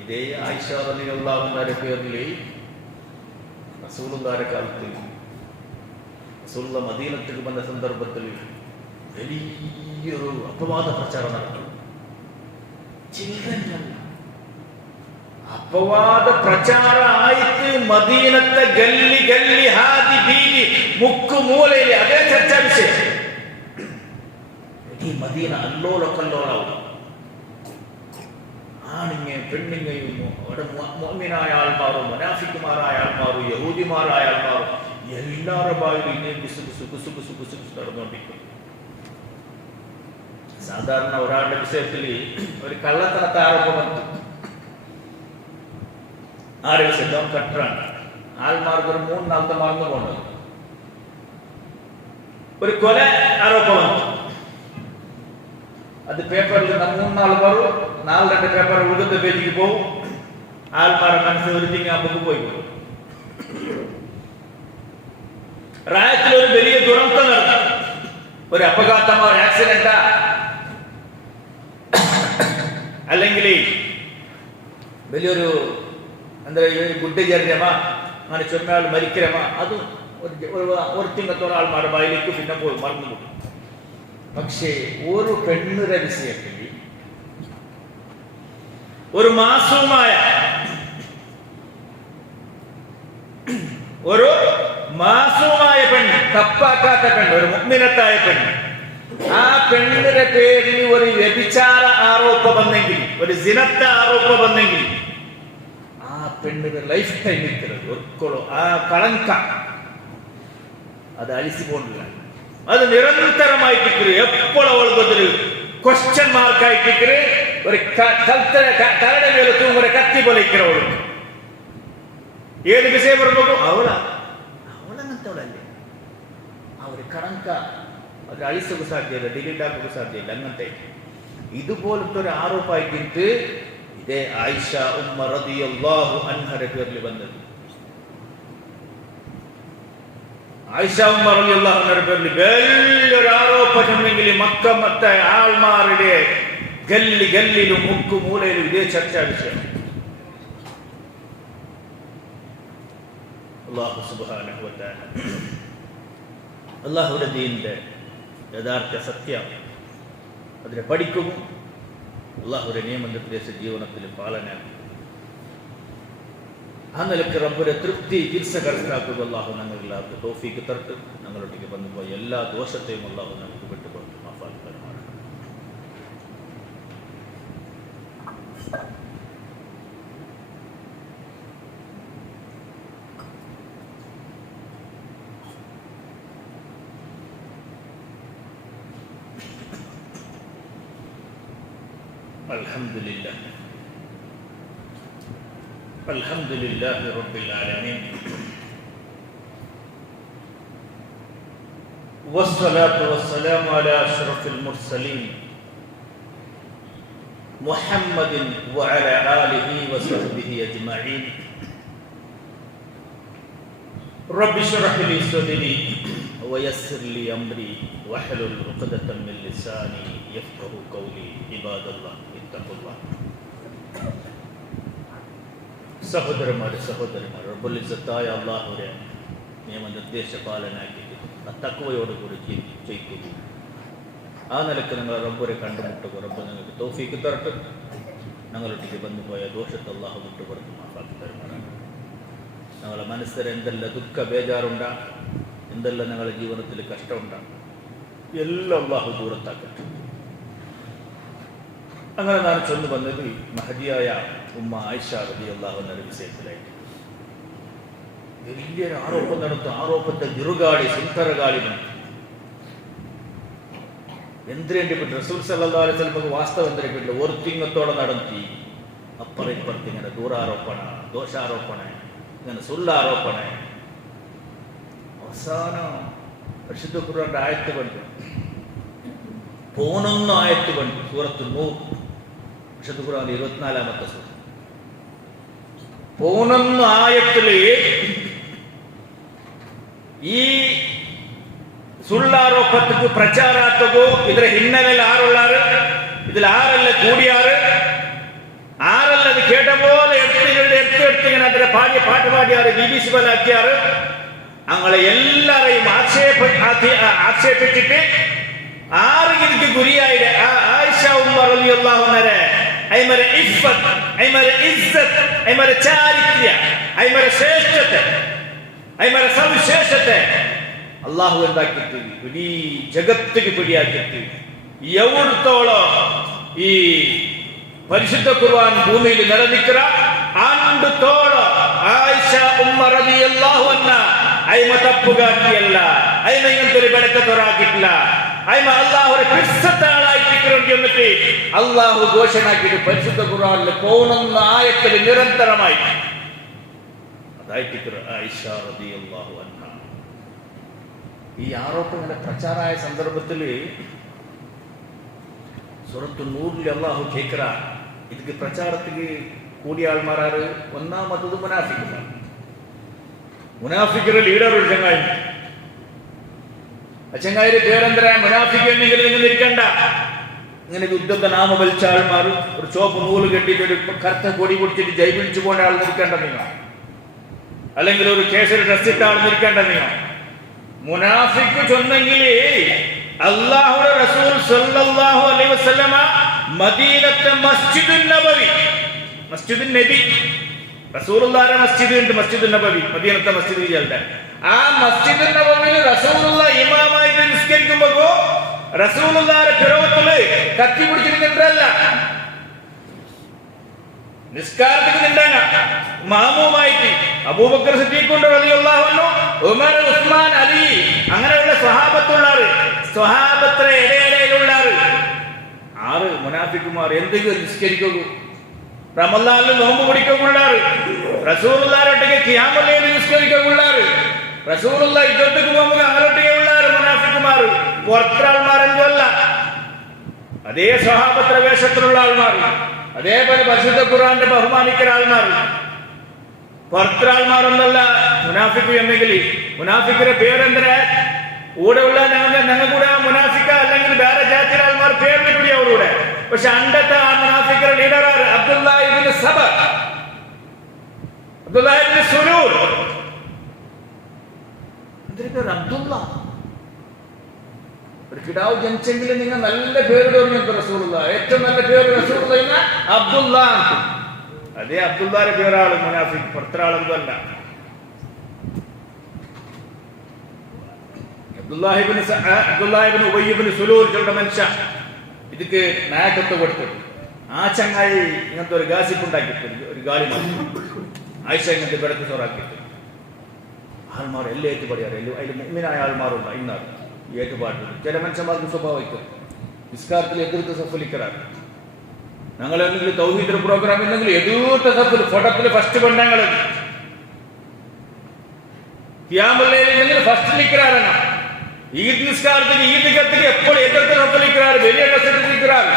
ഇതേ ആയിഷ റളിയല്ലാഹു അൻഹയുടെ പേരിൽ റസൂലുള്ളാഹിയുടെ കാലത്ത് റസൂലുള്ളാഹി മദീനത്തേക്ക് വന്ന സന്ദർഭത്തിൽ വലിയൊരു അപവാദ പ്രചാരണം നടന്നു. അപവാദ പ്രചാരമായിട്ട് മദീനത്തെ ഗല്ലി ഗല്ലി ഹാദി ബീലി മുക്ക് മൂലയിലെ അതേ ചർച്ചാ വിഷയം. ഈ മദീന അല്ലോലക്കല്ലോളാവും. ആണിങ്ങ പെണ്ണിങ്ങയും അവിടെ മുഅ്മിനായ ആൾമാരും മുനാഫിക്കുമാരായ ആൾമാരും യഹൂദിമാരായ ആൾമാരും എല്ലാവരുടെ ഭാഗത്തും ഇനിയും കുസുകുസ് നടന്നുകൊണ്ടിരിക്കും. സാധാരണ ഒരാളുടെ വിഷയത്തിൽ ഒരു കള്ളത്തനത്തെ ആരോപണം വന്നു. ആരുടെ വിഷയം കട്ടറാണ്. ആൾമാർക്ക് ഒരു 3 നാളത്തെ മറന്നു പോകേണ്ടത്. ഒരു കൊല ആരോപണം വന്നു. അത് പേപ്പറിൽ 3 നാൾ വരും. 4 പേപ്പർ ഉടുത്ത പേജിക്ക് പോകും. ആൾമാരുടെ മനസ്സിൽ ഒരു തിങ്ങാമ്പക്ക് പോയി പോകും. റായത്തിൽ ഒരു വലിയ ദുരന്തം നടന്നു. ഒരു അപഘാതമോ ആക്സിഡന്റാ അല്ലെങ്കിൽ വലിയൊരു എന്താ ഗുഡ്ഡചര്യമ അങ്ങനെ ചൊന്നാൾ മരിക്കരമ അതും ഒരു തിങ്ങത്തോളം ആൾമാരുടെ വായിലേക്ക് പിന്നെ പോയി മറന്നു പോകും. പക്ഷേ ഒരു പെണ്ണിന്റെ വിഷയത്തിൽ ഒരു മാസവുമായ പെണ്ണ്, തപ്പാക്കാത്ത പെണ്ണ്, ഒരു മുഅ്മിനത്തായ പെണ്ണ്, ആ പെണ്ണിന്റെ പേരിൽ ഒരു വ്യഭിചാര ആരോപം വന്നെങ്കിൽ, ഒരു സിനത്ത ആരോപം വന്നെങ്കിൽ ആ പെണ്ണിന്റെ ലൈഫ് ടൈം ഇരിക്കുന്നത് ഒരിക്കലും ആ കളങ്ക അത് അഴിച്ചു പോകില്ല. അത് നിരന്തരമായിട്ട് എപ്പോഴും അവൾക്കൊരു ക്വസ്റ്റ്യൻ മാർക്കായിട്ട് ഒരു തലയുടെ മേലെ തൂങ്ങുന്ന കത്തി പോലെ ഇരിക്കുന്നവൾ. ഏത് വിഷയം പറയുമ്പോൾ അവളങ്ങനത്തവളല്ലേ, ആ ഒരു കണക്ക അത് അഴിച്ചൊക്കെ സാധ്യത, ഡിലീറ്റ് ആക്കുക സാധ്യത. അങ്ങനത്തെ ഇതുപോലത്തെ ഒരു ആരോപമായിട്ട് ഇതേ ആയിഷ ഉമ്മ റളിയല്ലാഹു അൻഹയുടെ പേരിൽ വന്നത്. ആയിഷ ഉമ്മ റളിയല്ലാഹു അൻഹയുടെ പേരിൽ വലിയൊരു ആരോപണമെങ്കിൽ മക്കത്തെ ആൾമാരുടെ ഗല്ലിലും മുക്കുമൂലയിലും ഇതേ ചർച്ചാ വിഷയം. അല്ലാഹു സുബ്ഹാനഹു വ തആല അല്ലാഹുവിന്റെ ദീനിന്റെ യഥാർത്ഥ സത്യം അതിനെ പഠിക്കും, അല്ലാഹുവിന്റെ നിയമനിർദ്ദേശ ജീവിതത്തിൽ പാലന, ആ നിലക്ക് റബ്ബുടെ തൃപ്തി ചികിത്സ കരസ്ഥമാക്കുക അല്ലാഹു ഞങ്ങളെല്ലാവർക്കും തൗഫീഖ് തരട്ടെ. ഞങ്ങളൊട്ടിക്ക് വന്നുപോയ എല്ലാ ദോഷത്തെയും അല്ലാഹു നമുക്ക് വിട്ടുകൊടുത്തു മാഫാക്കി തരുമാറാകട്ടെ. അൽഹംദുലില്ലാഹി റബ്ബിൽ ആലമീൻ വസ്സലാത്തു വസ്സലാമു അലാ അഷ്റഫിൽ മുർസലീൻ മുഹമ്മദിൻ വഅലാ ആലിഹി വസഹ്ബിഹി അജ്മഈൻ. റബ്ബി ഇശ്റഹ് ലി സദ്രി വയസ്സിർ ലി അംരി വഹ്ലുൽ ഉഖ്ദതം മിൻ ലിസാനി യഫ്ഖഹു ഖൗലി. ഇബാദല്ലാഹ് ഇത്തഖുല്ലാഹ്. സഹോദരന്മാരെ, റബ്ബുൽ ഇസ്സത്തായ അല്ലാഹുവിന്റെ നിയമനിർദ്ദേശ പാലനാക്കിയിട്ട് തഖ്വയോടുകൂടി ചെയ്യിക്കുക. ആ നിലക്ക് നിങ്ങൾ റബ്ബുരെ കണ്ടുമുട്ടുക. റബ്ബ് നിങ്ങൾക്ക് തൗഫീഖ് തരട്ടെ. ഞങ്ങളൊട്ടിക്ക് വന്നുപോയ ദോഷത്തെ അല്ലാഹു വിട്ടുകൊടുത്ത് മാഫാക്കി തരുമാറാണ്. ഞങ്ങളുടെ മനസ്സിൽ എന്തെല്ലാം ദുഃഖ ബേജാറുണ്ടാ, എന്തെല്ലാം ഞങ്ങളുടെ ജീവിതത്തിൽ കഷ്ടമുണ്ടാ, എല്ലാം അല്ലാഹു ദൂരത്താക്കട്ടെ. അങ്ങനെ ഞാൻ ചൊന്നു വന്നത് മഹദിയായ ഉമ്മ ആയിഷ റളിയല്ലാഹു അൻഹയുടെ വിഷയത്തിലായിട്ട് വലിയൊരു ആരോപം നടത്തും. ആരോപത്തെ നിറുകാടി സുന്ദരകാടി എന്തിനേണ്ടിപ്പെട്ട് റസൂൽ സല്ലല്ലാഹു അലൈഹി വസല്ലം വാസ്തവം എന്തിനെപ്പെട്ടില്ല ഒരു തിങ്ങത്തോടെ നടത്തി അപ്പുറം ഇപ്പുറത്ത് ഇങ്ങനെ ദൂരാരോപണ, ദോഷാരോപണ, ഇങ്ങനെ സുല്ലാരോപണ. അവസാനം പരിശുദ്ധ ഖുർആന്റെ ആയത്ത് കണ്ടു, 11 ആയത്ത് കണ്ടു. സൂറത്ത് നൂർ, പരിശുദ്ധ ഖുർആന്റെ 24-ാമത്തെ സൂറ. 11 ആയത്തില് ഈ ಸುಳ್ಳಾರೋಪಕ್ಕೆ ಪ್ರಚಾರಾತ್ಮಗೂ ಇದರ ಹಿನ್ನೆಲೆಯಲ್ಲಿ ಆರುಳ್ಳಾರು, ഇതിൽ ആരല്ല കൂടിയാറ്, ആരല്ല അത് കേട്ട പോലെ എടുത്തിങ്ങനെ അതിന്റെ പാട്ട് പാടിയാറ്, BBC പോലെ ആക്കിയാറ്. അങ്ങനെ എല്ലാരെയും ആക്ഷേപിച്ചിട്ട് ആറ് ഇതിക്ക് ഗുരിയായിട്ട് ആയിഷ ഉമ്മ റളിയല്ലാഹു അൻഹ ഐമര ഇഫ്ഫത്ത്, ഐമര ഇസ്സത്ത്, ഐമര ചാരിത്ര്യ, ഐമര ശ്രേഷ്ഠത്തെ, ഐമര സവിശേഷത്തെ അള്ളാഹു എന്താക്കിയിട്ട് ഇടീ ജഗത്തിക്ക് പിടിയാക്കിയിട്ട് എവിടത്തോളം ഈ പരിശുദ്ധ ഖുർആൻ ഭൂമിയിൽ നിലനിൽക്കുന്ന ആണ്ടുത്തോളം ആയിഷ ഉമ്മ റളിയല്ലാഹു അൻഹ അയിമ തപ്പുകാട്ടിയല്ല, അയിമ ഇങ്ങനത്തെ ഒരു ബെടക്കത്തൊരാക്കിയിട്ടില്ല, അയിമ അള്ളാഹുടെ പിസ്സത്താളായിട്ട് എന്നിട്ട് അള്ളാഹു ഘോഷണാക്കിയിട്ട് പരിശുദ്ധ ഖുർആനിൽ 11 ആയത്തിൽ നിരന്തരമായി അതായിട്ട് ആയിഷ റളിയല്ലാഹു അൻഹ. ഈ ആരോപണങ്ങളുടെ പ്രചാരായ സന്ദർഭത്തിൽ സൂറത്തു നൂറിൽ അല്ലാഹു കേൾക്കറ ഇതിക്ക് പ്രചാരത്തിക്ക് കൂടിയ ആൾമാരാറ് ഒന്നാമത്തത് മുനാഫിക്കുമാണ്. മുനാഫിക്കരുടെ ലീഡർ ഒരു ചങ്ങായി, ആ ചങ്ങായിയുടെ പേരെന്തരാ മുനാഫിക്ക് എന്നെങ്കിലും നിങ്ങൾ ഇരിക്കണ്ട. ഇങ്ങനെ യുദ്ധത്തെ നാമ വലിച്ച ആൾമാർ ഒരു ചോപ്പ് നൂല് കെട്ടിയിട്ട് ഒരു കറുത്ത കൊടി പിടിച്ചിട്ട് ജൈ പിടിച്ചു പോകേണ്ട ആൾ നിൽക്കേണ്ട നിങ്ങൾ, അല്ലെങ്കിൽ ഒരു കേസരി ഡ്രസ് ഇട്ട ആൾ നിൽക്കേണ്ട നിങ്ങൾ. മുനാഫിക്ക് ചൊന്നെങ്കിൽ അല്ലാഹുവിന്റെ റസൂൽ സല്ലല്ലാഹു അലൈഹി വസല്ലമ മദീനത്തെ മസ്ജിദുൻ നബവി, മസ്ജിദുൻ നബി, റസൂലുള്ളാഹിന്റെ മസ്ജിദ് ഉണ്ട്, മസ്ജിദുൻ നബവി, മദീനത്തെ മസ്ജിദ് ഇയാളുടെ. ആ മസ്ജിദുൻ നബവിയിൽ റസൂലുള്ളാഹി ഇമാമായിട്ട് നിസ്കരിക്കുമ്പോ റസൂലുള്ളാഹിന്റെ പിറവത്തില് കത്തി പിടിച്ചിരിക്കണ്ടല്ല, നിസ്കാരത്തിന് നിന്നാണ് മാമൂമായിട്ട് അബൂബക്കർ സിദ്ദീഖ് റളിയല്ലാഹു അൻഹു, ഉമർ, ഉസ്മാൻ, അലി, അങ്ങനെയുള്ള സ്വഹാബത്തിലെ ഇടയിലുള്ള 6 മുനാഫിക്കുമാർ എന്തെങ്കിലും നിസ്കരിക്കുള്ളൂ, റമളാനിൽ നോമ്പ് പിടിക്കുള്ളാറ്, റസൂലുള്ളാഹിന്റെ ഖിയാമുൽ ലൈൽ നിസ്കരിക്കുള്ളാറ്, റസൂലുള്ളാഹി യുദ്ധത്തിന് പോകുമ്പോൾ അങ്ങോട്ടേക്ക് ഉള്ളാറ് മുനാഫിക്കുമാർ. പുറത്താൾമാരല്ല, അതേ സ്വഹാബത്തിലെ വേഷത്തിലുള്ള ആൾമാർ, അതേപോലെ പരിശുദ്ധ ഖുർആന്റെ ബഹുമാനിക്കുന്ന ആൾമാർ. പുറത്താൾമാരൊന്നല്ല മുനാഫിക്കു എന്നെങ്കിൽ മുനാഫിക്കിന്റെ പേരെന്തിനാ കൂടെ ഉള്ള ഞങ്ങൾ കൂടെ മുനാഫിക്ക അല്ലെങ്കിൽ വേറെ ജാതിയിലെ ആൾമാർ പേരിൽ കൂടി അവരുടെ. പക്ഷെ അണ്ടത്തെ ആ മുനാഫിക്കിന്റെ ലീഡറാണ് അബ്ദുല്ലാഹി ഇബ്നു സബ, അബ്ദുല്ലാഹി ഇബ്നു സുലൂൽ. അബ്ദുള്ള ഒരു കിടാവ് ജനിച്ചെങ്കിൽ നിങ്ങൾ നല്ല പേര് തുടങ്ങിയത് റസൂലുള്ള, ഏറ്റവും നല്ല പേര് റസൂലുള്ള അബ്ദുള്ള. അതേ അബ്ദുള്ളാന്റെ പേരാള് മുനാഫിക്, പുറത്തൊരാളൊന്നുമല്ല. അബ്ദുല്ലാഹിബ്നു ഉബയ്യ് ഇബ്നു സുലൂൽ ചൊല്ലുന്ന മനുഷ്യ ഇതിക്ക് നായകത്വം കൊടുത്തു. ആ ചങ്ങായി ഇങ്ങനത്തെ ഒരു ഗാസിപ്പ് ഉണ്ടാക്കിയിട്ടുണ്ട്, ഒരു ഗാലി ആയിഷ ഇങ്ങനത്തെ ബെടത്ത് ചോറാക്കിയിട്ട് ആൾമാർ എല്ലാം ഏറ്റുപാടിയാറ്. അതിൽ മുഅ്മിനായ ആൾമാരുണ്ട് ഇന്നാണ് ഈ ഏറ്റുപാട്. ചില മനുഷ്യന്മാർക്ക് സ്വഭാവിക്കും നിസ്കാരത്തിൽ എതിർത്ത് സഫലിക്കറാണ്. ഞങ്ങൾ എന്തെങ്കിലും തൗഹീദ് പ്രോഗ്രാം ഉണ്ടെങ്കിൽ എതിർത്ത സഫൽ ഫോട്ടത്തിൽ ഫസ്റ്റ് പെണ്ണങ്ങൾ ഖിയാമുൽ ലൈൽ ഉണ്ടെങ്കിൽ ഫസ്റ്റ് നിൽക്കാറാണ്. ഈദ് നിസ്കാരത്തിന് ഈദ് കത്തിക്ക് എപ്പോഴും എതിർത്ത് സഫലിക്കറാറ്, വലിയ നിൽക്കാറ്.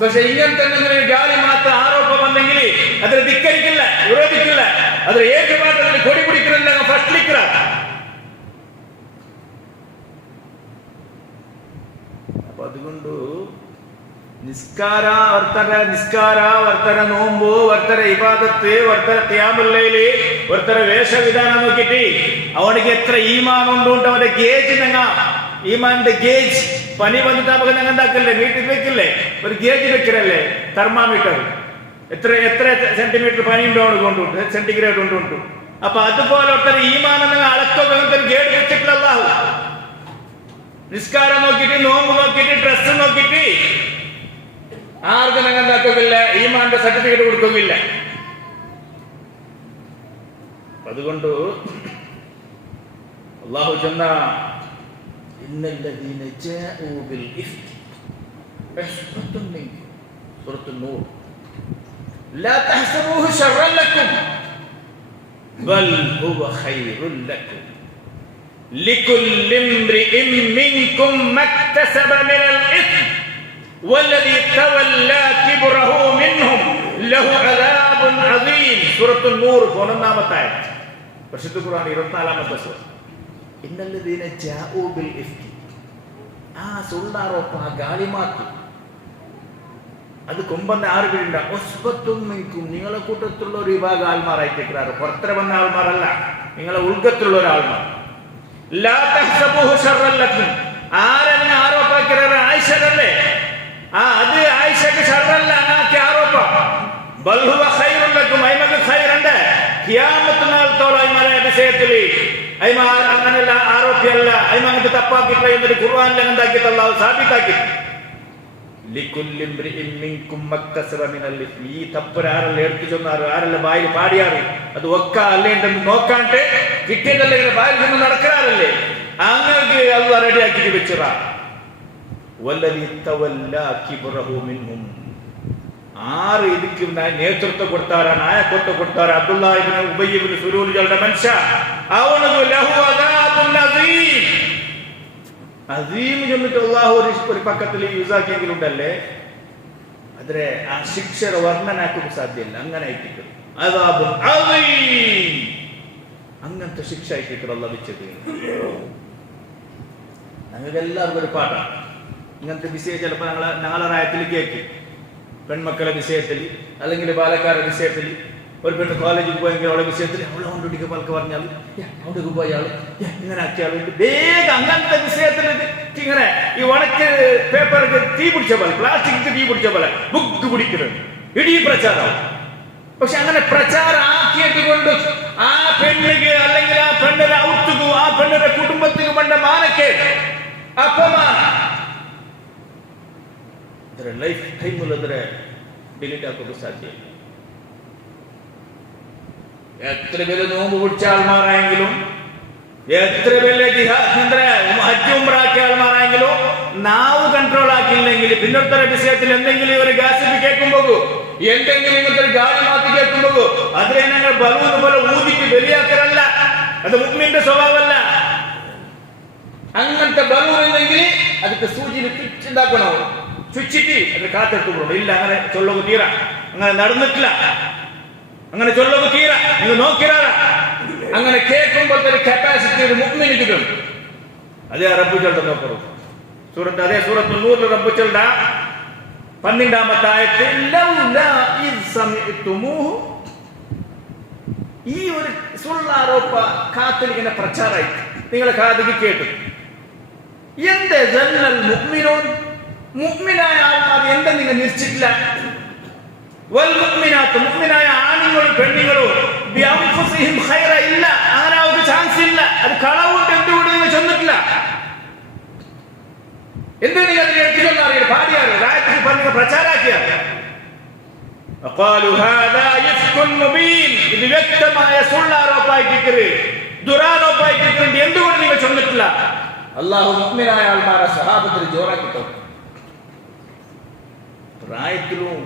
പക്ഷെ ഇങ്ങനത്തെ എന്തെങ്കിലും ഗാലി മാത്രം ആരോപം വന്നെങ്കിൽ അതിന് ധിക്കരിക്കില്ല, വിരോധിക്കില്ല, അതിൽ ഏറ്റുമാറ്റത്തിൽ കൊടി പിടിക്കുന്നില്ല, ഫസ്റ്റ് നിൽക്കാറ്. അപ്പൊ അതുകൊണ്ട് നിസ്കാര വർത്തന നോമ്പ് വർത്തന ഇബാദത്ത് വർത്തന ഖിയാമുൽ ലൈൽ വർത്തന വേഷവിധാനം നോക്കിയിട്ട് അവനിക്ക് എത്ര ഈമാൻ ഉണ്ടുണ്ട് അവന്റെ ഗേജ് ഞങ്ങ ഈമാന്റെ ഗേജ്. പനി വന്നിട്ട് നമുക്ക് ഞങ്ങൾ എന്താക്കല്ലേ, വീട്ടിൽ വെക്കില്ലേ, ഒരു ഗേജ് വെക്കലല്ലേ, തെർമാമീറ്റർ. എത്ര സെന്റിമീറ്റർ പനി ഉണ്ടോ കൊണ്ടുണ്ട്, സെന്റിഗ്രേഡ് കൊണ്ടുണ്ട്. അപ്പൊ അതുപോലെ ഒട്ടര ഈമാൻ നിങ്ങൾ അളക്കൊക്കെ ഗേഡ് വെച്ചിട്ടില്ല അല്ലാഹു. നിസ്കാരം നോക്കിയിട്ട് നോമ്പ് നോക്കിയിട്ട് ഡ്രസ് നോക്കിയിട്ട് ആർക്കും ഞങ്ങൾ എന്താക്കില്ല, ഈമാന്റെ സർട്ടിഫിക്കറ്റ് കൊടുക്കുന്നില്ല. അതുകൊണ്ട് അല്ലാഹു ചെന്ന ഇന്നല്ലദീന ജാഊ ബിൽ ഇഫ്ക് ഉസ്ബത്തുൻ മിൻകും സൂറത്തുൻ നൂർ ലാ തഹ്സബൂഹു ശർറൻ ലക്കും ബൽ ഹുവ ഖൈറുൻ ലക്കും ലികുല്ലി ഇംറിഇൻ മിൻകും മക്തസബ മിനൽ ഇസ്ം വല്ലദീ തവല്ലാ കിബ്റഹു മിൻഹും ലഹു അദാബുൻ അദീം. സൂറത്തുൻ നൂർ 11-ാമത്തെ ആയത്ത്, പരിശുദ്ധ ഖുർആൻ 24-ാമത്തെ സൂറ. ഇന്നല്ലദീന ജാഊ ബിൽ ഇഫ്കി, ആ സുള്ളാറോപ്പ ആ ഗാലിമാത്ത് അത് കൊമ്പന്ന ആറുകളുണ്ട ഉസ്ബത്തും മിൻകും, നിങ്ങളെ കൂട്ടത്തിലുള്ള ഒരു വിഭാഗം ആൾമാരായിട്ടേക്കാറ്. പുറത്തര വന്ന ആൾമാരല്ല, നിങ്ങളെ ഉൾഗത്തിലുള്ള ഒരാൾമാർ. ലാ തഹ്സബൂഹു ശർറൻ ലക്കും, ആരെന്നെ ആരോപ്പാക്കിയത് ആയിഷല്ലേ, അത് ആയിഷക്ക് ശർറല്ല എന്നാക്കി ആരോപ്പ. ബൽ ഹുവ ഖൈറുൻ ലക്കും, അയ്മക്ക് ഖൈറുണ്ട്. ഖിയാമത്ത് നാളത്തോളം അയ്മാരെ വിഷയത്തിൽ അങ്ങനെയല്ല ആരോപ്യല്ല, അയ്മ അങ്ങനത്തെ തപ്പാക്കിയിട്ടില്ല എന്നൊരു ഖുർആനിൽ എന്താക്കിയിട്ട് അല്ലാഹു സാബിത്താക്കി. ലികുല്ലി ഇംറിഇൻ മിൻകും മക്തസബ മിനൽ ഇസ്മി, ഈ തപ്പര ആരല്ല എടുത്തു ചെന്നാറ്, ആരല്ല ബായിൽ പാടിയാറ്, അത് ഒക്ക അല്ലേ ഉണ്ടെന്ന് നോക്കാണ്ട് കിട്ടിയതല്ലേ ബായിൽ ചെന്ന് നടക്കാറല്ലേ, അങ്ങനെ അല്ലാഹു റെഡിയാക്കിട്ട് വെച്ചറ. വല്ലദീ തവല്ലാ കിബ്റഹു മിൻഹും, ആറ് ഇതിക്ക് നേതൃത്വം കൊടുത്താരാ, നായകത്വം കൊടുത്താരാ അബ്ദുല്ലാഹി ഇബ്നു ഉബയ്യ് ഇബ്നു സുലൂലുകളുടെ മനുഷ്യ, അവനു ലഹു അദാബുൻ അദീം. അദീം ചെന്നിട്ട് അല്ലാഹു ഒരു പക്കത്തിൽ യൂസാക്കിയെങ്കിലുണ്ടല്ലേ, അതിരെ ആ ശിക്ഷയുടെ വർണ്ണനാക്കാൻ സാധ്യമല്ല. അങ്ങനെ ആയിട്ടിട്ട് അദാബുൻ അദീം, അങ്ങനത്തെ ശിക്ഷ ആയിട്ടിട്ട് അല്ലാഹു വെച്ചത്. ഞങ്ങൾക്ക് എല്ലാവർക്കും ഒരു പാട്ടാണ് ഇങ്ങനത്തെ വിഷയം. ചിലപ്പോൾ ഞങ്ങളെ റായത്തിൽ കേക്ക് പെൺമക്കളെ വിഷയത്തിൽ അല്ലെങ്കിൽ ബാലക്കാരുടെ വിഷയത്തിൽ, ഒരു പെണ്ണ് കോളേജിൽ പോയെങ്കിൽ അവളുടെ വിഷയത്തിൽ അവളെ അവിടെ പലക്ക് പറഞ്ഞാൽ അവിടെ പോയാൽ ഇങ്ങനെ ആക്കിയാൽ വേഗം അങ്ങനത്തെ വിഷയത്തിൽ ഇങ്ങനെ ഈ ഉണക്ക് പേപ്പർക്ക് തീ പിടിച്ച പോലെ പ്ലാസ്റ്റിക് തീ പിടിച്ച പോലെ ബുക്ക് പിടിക്കുന്നത് ഇടീ പ്രചാരം. പക്ഷെ അങ്ങനെ പ്രചാരം ആക്കിയത് കൊണ്ട് ആ പെണ്ണിക്ക് അല്ലെങ്കിൽ ആ പെണ്ണിന്റെ ഔത്തുകു ആ പെണ്ണിന്റെ കുടുംബത്തിന് വേണ്ട മാനക്ക് അപമാനം ലൈഫ് ടൈമിൽ ഡിലീറ്റ് ആക്കുക സാധ്യത. എത്ര പേര് നോമ്പ് പിടിച്ച ആൾമാരായെങ്കിലും എത്ര പേര് ഹജ്ജ് ഉംറയാക്കിയ ആൾമാരായെങ്കിലും നാവ് കൺട്രോൾ ആക്കിയില്ലെങ്കിൽ പിന്നത്തെ വിഷയത്തിൽ എന്തെങ്കിലും ഒരു ഗാസിപ്പ് കേൾക്കുമ്പോൾ എന്തെങ്കിലും ഇങ്ങനത്തെ ഒരു ഗാലി മാറ്റി കേൾക്കുമ്പോൾ അതിനെ ഞങ്ങൾ ബലൂന്ന് പോലെ ഊതിക്ക് ബലിയാക്കലല്ല. അത് മുഅ്മിന്റെ സ്വഭാവമല്ല. അങ്ങനത്തെ ബലൂൺ ഇല്ലെങ്കിൽ അതിന്റെ സൂചിയിൽ ചുറ്റുണ്ടാക്കണോ ചുറ്റിട്ട് അത് കാത്തെടുത്തുകൊള്ളു. ഇല്ല അങ്ങനെ ചൊല്ലു തീര അങ്ങനെ നടന്നിട്ടില്ല. അങ്ങനെ ചൊല്ലു തീര നിങ്ങൾ നോക്കിയാറ അങ്ങനെ കേൾക്കുമ്പോഴത്തെ ഒരു കപ്പാസിറ്റി ഒരു മുഅ്മിന് കിട്ടും. അതേ റബ്ബ് ചൊല്ലുന്ന നോക്കൂ സൂറത്ത് അതേ സൂറത്ത് നൂറിൽ റബ്ബ് ചൊല്ല 12-ാമത്തെ ആയത്ത് ഈ ഒരു സുള്ളാരോപ്പ കാത്തിരിക്കുന്ന പ്രചാരമായി നിങ്ങളെ കാതിക്ക് കേട്ടു. എന്റെ ജന്നൽ മുഅ്മിനൂൻ മുഅ്മിനായ ആൾക്കാർ എന്താ നിങ്ങൾ നിശ്ചയിച്ചില്ല. വൽ മുഅ്മിനാത്ത് മുഅ്മിനായ ആണുങ്ങളും പെണ്ണുങ്ങളും ബിഅൻഫുസിഹിം ഖൈറ ഇല്ല അങ്ങനെ ഒരു ചാൻസ് ഇല്ല. അത് കളവുണ്ട് എന്തുകൊണ്ട് നിങ്ങൾ ചെന്നിട്ടില്ല. എന്ത് നിങ്ങൾ എഴുതില്ലെന്ന് അറിയില്ല. പാടിയാറ് രാത്രി പറഞ്ഞ പ്രചാരാക്കിയാർ ഇത് വ്യക്തമായ സുള്ളാരോപ്പായിട്ടിരിക്കരുത് ദുരാരോപ്പായിട്ടിരിക്കുന്നത് എന്തുകൊണ്ട് നിങ്ങൾ ചെന്നിട്ടില്ല. അള്ളാഹു മുഅ്മിനായ ആൾമാരെ സഹാബത്തിൽ ജോറാക്കിട്ടോ. പ്രായത്തിലും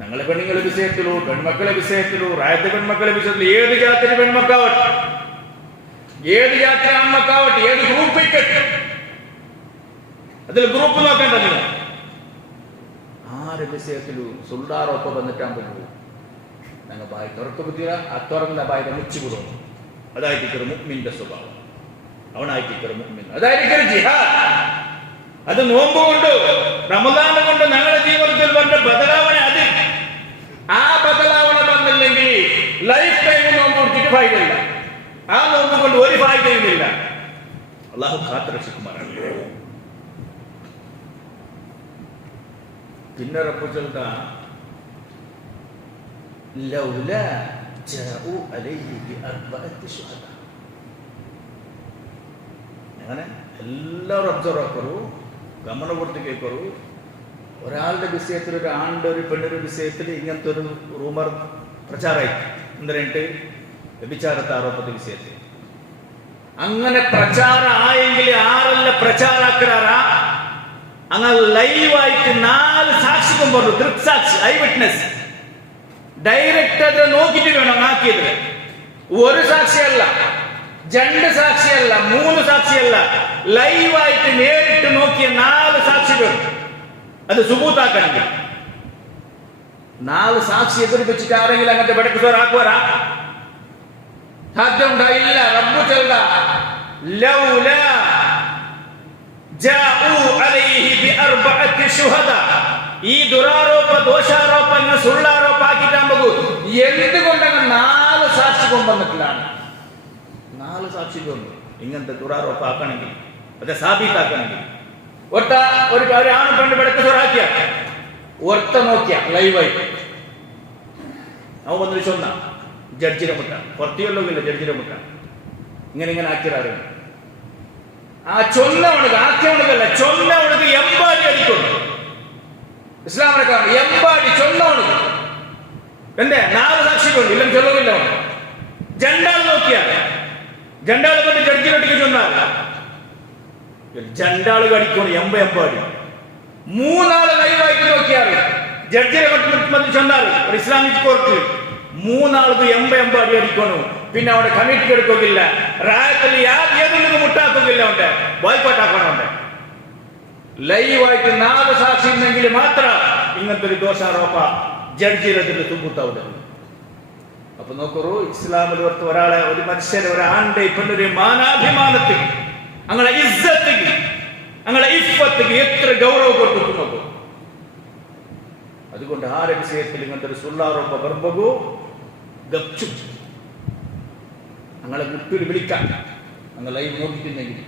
ഞങ്ങളെ പെണ്ണുങ്ങളെ വിഷയത്തിലോ പെൺമക്കളെ വിഷയത്തിലോ റായത്തെ പെൺമക്കളെ വിഷയത്തിലോ ഏത് ജാതിയുടെ പെൺമക്കാവട്ടെ ഏത് ജാതി ആൺമക്കാവട്ടെ ഏത് ഗ്രൂപ്പിക്കട്ടെ അതിൽ ഗ്രൂപ്പ് നോക്കേണ്ട നിങ്ങൾ ആര് വിഷയത്തിലും സുള്ളാറൊപ്പം വന്നിട്ടാകുമ്പോൾ ഞങ്ങൾ ബായി തുറക്കു തീരാ ആ തുറന്ന ബായിനെ മുച്ചുകൂടും. അതായിരിക്കും മുഅ്മിന്റെ സ്വഭാവം. അവനായിരിക്കും മുഅ്മിൻ. അതായിരിക്കും ജിഹാദ്. അത് നോമ്പ് കൊണ്ട് റമദാൻ കൊണ്ട് ഞങ്ങളുടെ ജീവിതത്തിൽ വന്ന ബദലാവണ അത് ആ ബദലാവണ വന്നില്ലെങ്കിൽ ലൈഫ് ടൈം നോമ്പ് കൊടുത്തിട്ട് ഫായിദയില്ല. ആ നോമ്പ് കൊണ്ട് ഒരു ഫായിദയുമില്ല. അള്ളാഹു കാത്തുരക്ഷിക്കുമാറാണ്. പിന്നെ റബ്ബ് ചൊല്ലുക ലൗലാ ജാഉ അലൈഹി ബിഅർബഅത്തി ശുഹദാ. അങ്ങനെ എല്ലാവരും ഒബ്സർവ് ആക്കൂ ഗമനം കൊടുത്ത് കേൾക്കൂ. ഒരാളുടെ വിഷയത്തിൽ ഒരു ആണിന്റെ ഒരു പെണ്ണിന്റെ വിഷയത്തിൽ ഇങ്ങനത്തെ ഒരു റൂമർ പ്രചാരമായി എന്നിട്ട് വ്യഭിചാരത്തെ ആരോപത്തെ വിഷയത്തിൽ അങ്ങനെ പ്രചാരം ആയെങ്കിൽ ആറല്ല പ്രചാരാക്കാരാ അങ്ങനെ ലൈവായിട്ട് 4 സാക്ഷിക്കും പറഞ്ഞു. ദൃക്സാക്ഷി ഐ വിറ്റ്നസ് ഡയറക്റ്റ് അത് നോക്കിയിട്ട് വേണം ആക്കിയത്. ഒരു സാക്ഷിയല്ല 2 സാക്ഷിയല്ല 3 സാക്ഷിയല്ല ലൈവായിട്ട് നേരിട്ട് നോക്കിയ 4 സാക്ഷികൾ. അത് സുബൂത്താക്കണമെങ്കിൽ 4 സാക്ഷി എതിർപ്പിച്ചിട്ട് ആരെങ്കിലും അങ്ങനത്തെ ബെടക്കുസോറാക്കുവാരാ സാധ്യം ഉണ്ടായില്ല. റബ്ബ് ചൊല്ല ലൗലാ ജാഉ അലൈഹി ബിഅർബഅത്തി ശുഹദാ. ഈ ദുരാരോപ ദോഷാരോപ സുള്ളാരോപ ആക്കിട്ടാകുമ്പോൾ എന്തുകൊണ്ടാണ് 4 സാക്ഷി കൊണ്ടുവന്നിട്ടില്ല. 4 സാക്ഷികളുണ്ട് ഇങ്ങനത്തെ ദുരാരോപ ആക്കണമെങ്കിൽ അതെ സാബീത്താക്കണമെങ്കിൽ. ഒറ്റ ഒരു ആണ് പെണ്ണ് ബെടക്കുസോറാക്കിയ ഒറ്റ നോക്കിയ ലൈവായിട്ട് അവ വന്നൊരു ചൊന്ന ജഡ്ജിനെ മുട്ട പുറത്തിയല്ലോകില്ല ജഡ്ജിനെ മുട്ട ഇങ്ങനെ ആക്കിയാറ് ആ ചൊന്നവണക്ക് ആക്കിയവണക്കല്ല ചൊന്നവണക്ക് എമ്പാടി അടിക്കുന്നു. ഇസ്ലാമിനെ കാണും എമ്പാടി ചൊന്നവണക്ക് എന്റെ 4 സാക്ഷികളുണ്ട് ഇല്ലെന്ന് ചൊല്ലുമില്ല. ജണ്ടാൾ നോക്കിയാൽ ജണ്ടാളെ കൊണ്ട് ജഡ്ജിനൊട്ടിക്ക് ചൊന്നാൽ ജണ്ടാള് കടിക്കണം എമ്പാടി 3 ആള് ലൈവായിട്ട് നോക്കിയാറ് ജഡ്ജിനെ കൊണ്ട് ചൊന്നാൽ ഒരു ഇസ്ലാമിക് കോർട്ടിൽ 3 ആൾക്ക് എമ്പാടി അടിക്കണം. പിന്നെ അവിടെ കമ്മിറ്റി എടുക്കുകയില്ല. റായത്തിൽ ഏതെങ്കിലും മുട്ടാക്കുകയില്ല. ഉണ്ട് ബോയ്ക്കോട്ടാക്കണമുണ്ട്. ലൈവായിട്ട് 4 സാക്ഷി ഉണ്ടെങ്കിൽ മാത്രം ഇങ്ങനത്തെ ഒരു ദോഷാരോപ ജഡ്ജിയുടെ തുമ്പുത്താവുക. അപ്പൊ നോക്കൂ ഇസ്ലാമിൽ ഒരാളെ ഒരു മനുഷ്യരെ ഒരാളുടെ പെണ്ണൊരു മാനാഭിമാനത്തിൽ അങ്ങനെ ഇസ്സത്തിന് അങ്ങനെ ഇഫ്ഫത്തിന് എത്ര ഗൗരവം കൊടുത്തു നോക്കൂ. അതുകൊണ്ട് ആരെ വിഷയത്തിൽ ഇങ്ങനത്തെ ഒരു സുള്ളാരോപ ബർബകു ഗപ്ചു ഞങ്ങളെ കുട്ടികൾ വിളിക്കാം, ഞങ്ങൾ ലൈവ് നോക്കിയിട്ടുണ്ടെങ്കിൽ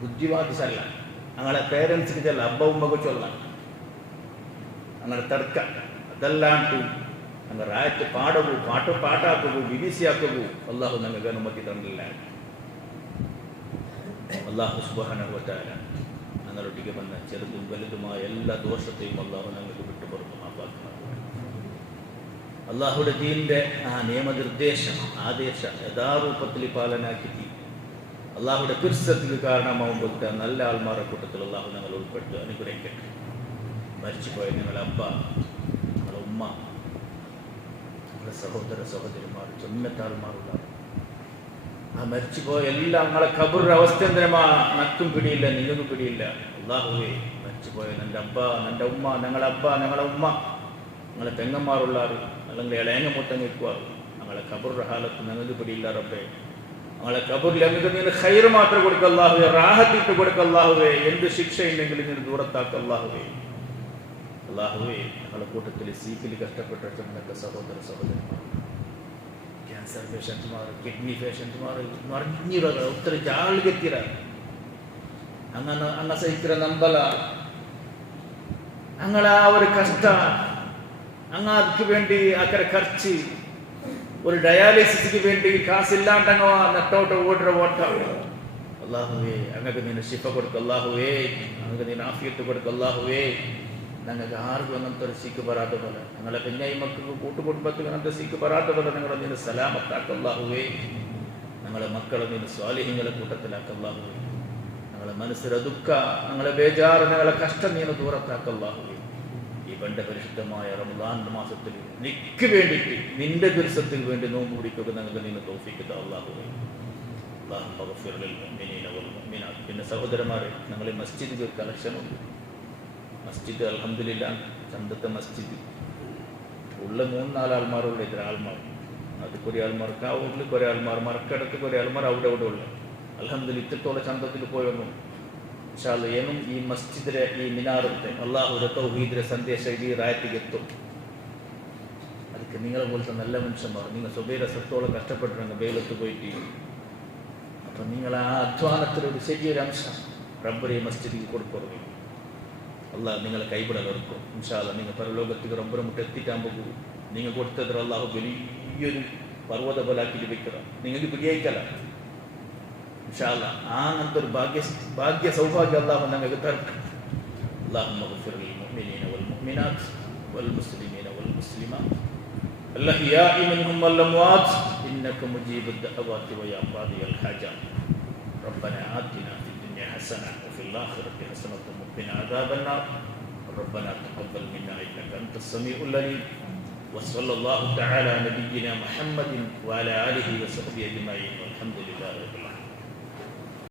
ബുദ്ധിവാദിസല്ല, ഞങ്ങളെ പേരൻസിന് ചെല്ലാം, അബ്ബ ഉമ്മക്ക് ചൊല്ലാം, അങ്ങനെ തർക്ക അതല്ലാണ്ട് ഞങ്ങൾ റായത്ത് പാടകൂ, പാട്ടാക്കുകൂ, വിവിസിയാക്കുകൂ അള്ളാഹു ഞങ്ങൾക്ക് അനുമതി തന്നില്ല. അള്ളാഹു സുബ്ഹാനഹു വ തആല ഞങ്ങളൊട്ടിക്ക് വന്ന ചെറുതും വലുതുമായ എല്ലാ ദോഷത്തെയും അള്ളാഹു ഞങ്ങൾക്ക് വിട്ടുപുറത്ത് മാപ്പാക്കണം. അള്ളാഹുടെ ദീനിന്റെ ആ നിയമനിർദ്ദേശം ആദേശ യഥാരൂപത്തിൽ പാലനാക്കി അള്ളാഹുടെ പിർസത്തിന് കാരണമാകുമ്പോഴത്തെ നല്ല ആൾമാരുടെ കൂട്ടത്തിൽ അള്ളാഹു ഞങ്ങൾ ഉൾപ്പെട്ട് അനുഗ്രഹിക്കട്ടെ. മരിച്ചുപോയ ഞങ്ങളുടെ അബ്ബ, ഞങ്ങളുടെ ഉമ്മ, ഞങ്ങളുടെ സഹോദര സഹോദരിമാർ, ജന്മത്താൾമാരുള്ള ആ മരിച്ചുപോയ എല്ലാം ഞങ്ങളെ ഖബറിന്റെ അവസ്ഥ എന്തിനാ നക്കും പിടിയില്ല, നിങ്ങൾക്കും പിടിയില്ല. അള്ളാഹുവേ, മരിച്ചുപോയ എൻ്റെ അബ്ബ, എൻ്റെ ഉമ്മ, ഞങ്ങളെ അബ്ബ, ഞങ്ങളെ ഉമ്മ, ഞങ്ങളെ പെങ്ങന്മാരുള്ളാറ് അല്ലെങ്കിൽ ഇളയങ്ങ മൊത്തം നിൽക്കുവാറ്, ഞങ്ങളെ ഖബറിന്റെ ഹാലത്ത് ഞങ്ങൾക്ക് പിടിയില്ല റബ്ബേ. ഞങ്ങളെ ഖബറിൽ ഞങ്ങൾക്ക് നീ ഖൈറ് മാത്രം കൊടുക്ക അല്ലാഹുവേ, റാഹത്തിട്ട് കൊടുക്ക അല്ലാഹുവേ. എന്ത് ശിക്ഷയുണ്ടെങ്കിലും നീ ദൂരത്താക്ക അല്ലാഹുവേ. അല്ലാഹുവേ, ഞങ്ങളുടെ കൂട്ടത്തിൽ സീക്കിൽ കഷ്ടപ്പെട്ട ഞങ്ങളുടെ സഹോദര സഹോദരന്മാർ, ക്യാൻസർ പേഷ്യന്റുമാർ, കിഡ്നി പേഷ്യന്റുമാർ മറിഞ്ഞിറ ഒത്തിരി ജാളിಗೆತ್ತಿರ അങ്ങനെ സഹിക്കിற ನಂಬಲ ഞങ്ങളെ ആ ഒരു കഷ്ട അങ്ങ് അതിക്ക് വേണ്ടി അക്കരെ ಖರ್ಚು ഒരു ഡയാലിസിസിക്ക് വേണ്ടി കാശില്ലാണ്ടങ്ങ നെട്ടോട്ട് ഓടുற ഓട്ടം. അല്ലാഹുവേ, അങ്ങക്ക് നീನು ശിഫ കൊടുക്ക അല്ലാഹുവേ, അങ്ങക്ക് നീನು ആഫിയത്ത് കൊടുക്ക അല്ലാഹുവേ. ഞങ്ങൾക്ക് ആർക്കും അങ്ങനത്തെ ഒരു സീക്ക് വരാത്ത പോലെ, ഞങ്ങളെ കുഞ്ഞായി മക്കൾക്ക് കൂട്ടുകുടുംബത്തിൽ അങ്ങനത്തെ സീക്ക് വരാത്ത പോലെ ഞങ്ങളെ നീನು സലാമത്താക്ക അല്ലാഹുവേ. ഞങ്ങളെ മക്കളെ നീನು സ്വാലിഹീങ്ങളെ കൂട്ടത്തിലാക്ക അല്ലാഹുവേ. ഞങ്ങളെ മനസ്സിലെ ദുഃഖ, ഞങ്ങളെ ബേജാറ്, ഞങ്ങളെ കഷ്ടം നീನು ദൂരത്താക്ക അല്ലാഹുവേ. ഈ പണ്ട് പരിശുദ്ധമായ റമദാൻ മാസത്തിൽ നിക്ക് വേണ്ടിയിട്ട് നിന്റെ ദിവസത്തിന് വേണ്ടി നോമ്പ് പിടിക്കുക ഞങ്ങൾക്ക് നീನು തൗഫീഖ് താ അല്ലാഹുവേ. അല്ലാഹുമ്മ ഗഫിർ ലിൽ മുഅ്മിനീന വൽ മുഅ്മിനാത്ത്. പിന്നെ സഹോദരന്മാരെ, ഞങ്ങൾ മസ്ജിദിൽ ഒരു കളക്ഷനുണ്ട്. മസ്ജിദ് അൽഹംദുലില്ലാ ചന്തത്തെ മസ്ജിദ് ഉള്ള 3-4 ആൾമാരുള്ള ഇത്ര ആൾമാർ, അത് കുറേ ആൾമാർ കാവൂരിൽ, കുറേ ആൾമാർ മറക്കടത്ത്, കുറേ ആൾമാർ അവിടെ ഉള്ള അൽഹംദുലില്ലാ ഇത്രത്തോളം ചന്തത്തിൽ പോയി വന്നു. ഇൻഷാ അല്ലാഹ് ഏനും ഈ മസ്ജിദിലെ ഈ മിനാറത്തെ അല്ലാഹുവിന്റെ തൗഹീദിന്റെ സന്ദേശം ഈ റായത്തിക്ക് എത്തും. ಅದಕ್ಕೆ നിങ്ങളെ പോലത്തെ നല്ല മനുഷ്യന്മാർ, നിങ്ങൾ സ്വബേരസത്തോളം കഷ്ടപ്പെട്ടിരുന്ന വെയിലത്ത് പോയിട്ട്, അപ്പം നിങ്ങൾ ആ അധ്വാനത്തിലൊരു ശരിയൊരു അംശം റബ്ബറെ മസ്ജിദിൽ കൊടുക്കുന്നു. അള്ളാഹ് നിങ്ങളെ കൈവിടലെടുക്കും. ഇൻഷാ അല്ലാഹ് നിങ്ങൾ പരലോകത്തേക്ക് റബ്ബറെ മുട്ട് എത്തിക്കാൻ പോകും. നിങ്ങൾ കൊടുത്തത് അള്ളാഹു വലിയൊരു പർവ്വത പോലാക്കിയിട്ട് വെക്കണം. നിങ്ങൾക്ക് പിടിയേക്കല ഇൻഷാ അല്ലാഹ്. അങ്ങനത്തെ ഒരു ഭാഗ്യ സൗഭാഗ്യം അള്ളാഹു ഞങ്ങൾക്ക് തരട്ടെ. അല്ലാഹുമ്മ ഗഫിർ ലിൽ മുഅ്മിനീന വൽ മുഅ്മിനാത്ത് വൽ മുസ്ലിമീന വൽ മുസ്ലിമാത്ത് الأحياء منهم والأموات إنك مجيب الدعوات ويا قاضي الحاجات. ربنا آتنا في الدنيا حسنة وفي الآخرة حسنة وقنا عذاب النار. ربنا تقبل منا إنك أنت السميع العليم. وصلى الله تعالى على نبينا محمد وعلى آله وصحبه أجمعين والحمد لله رب العالمين.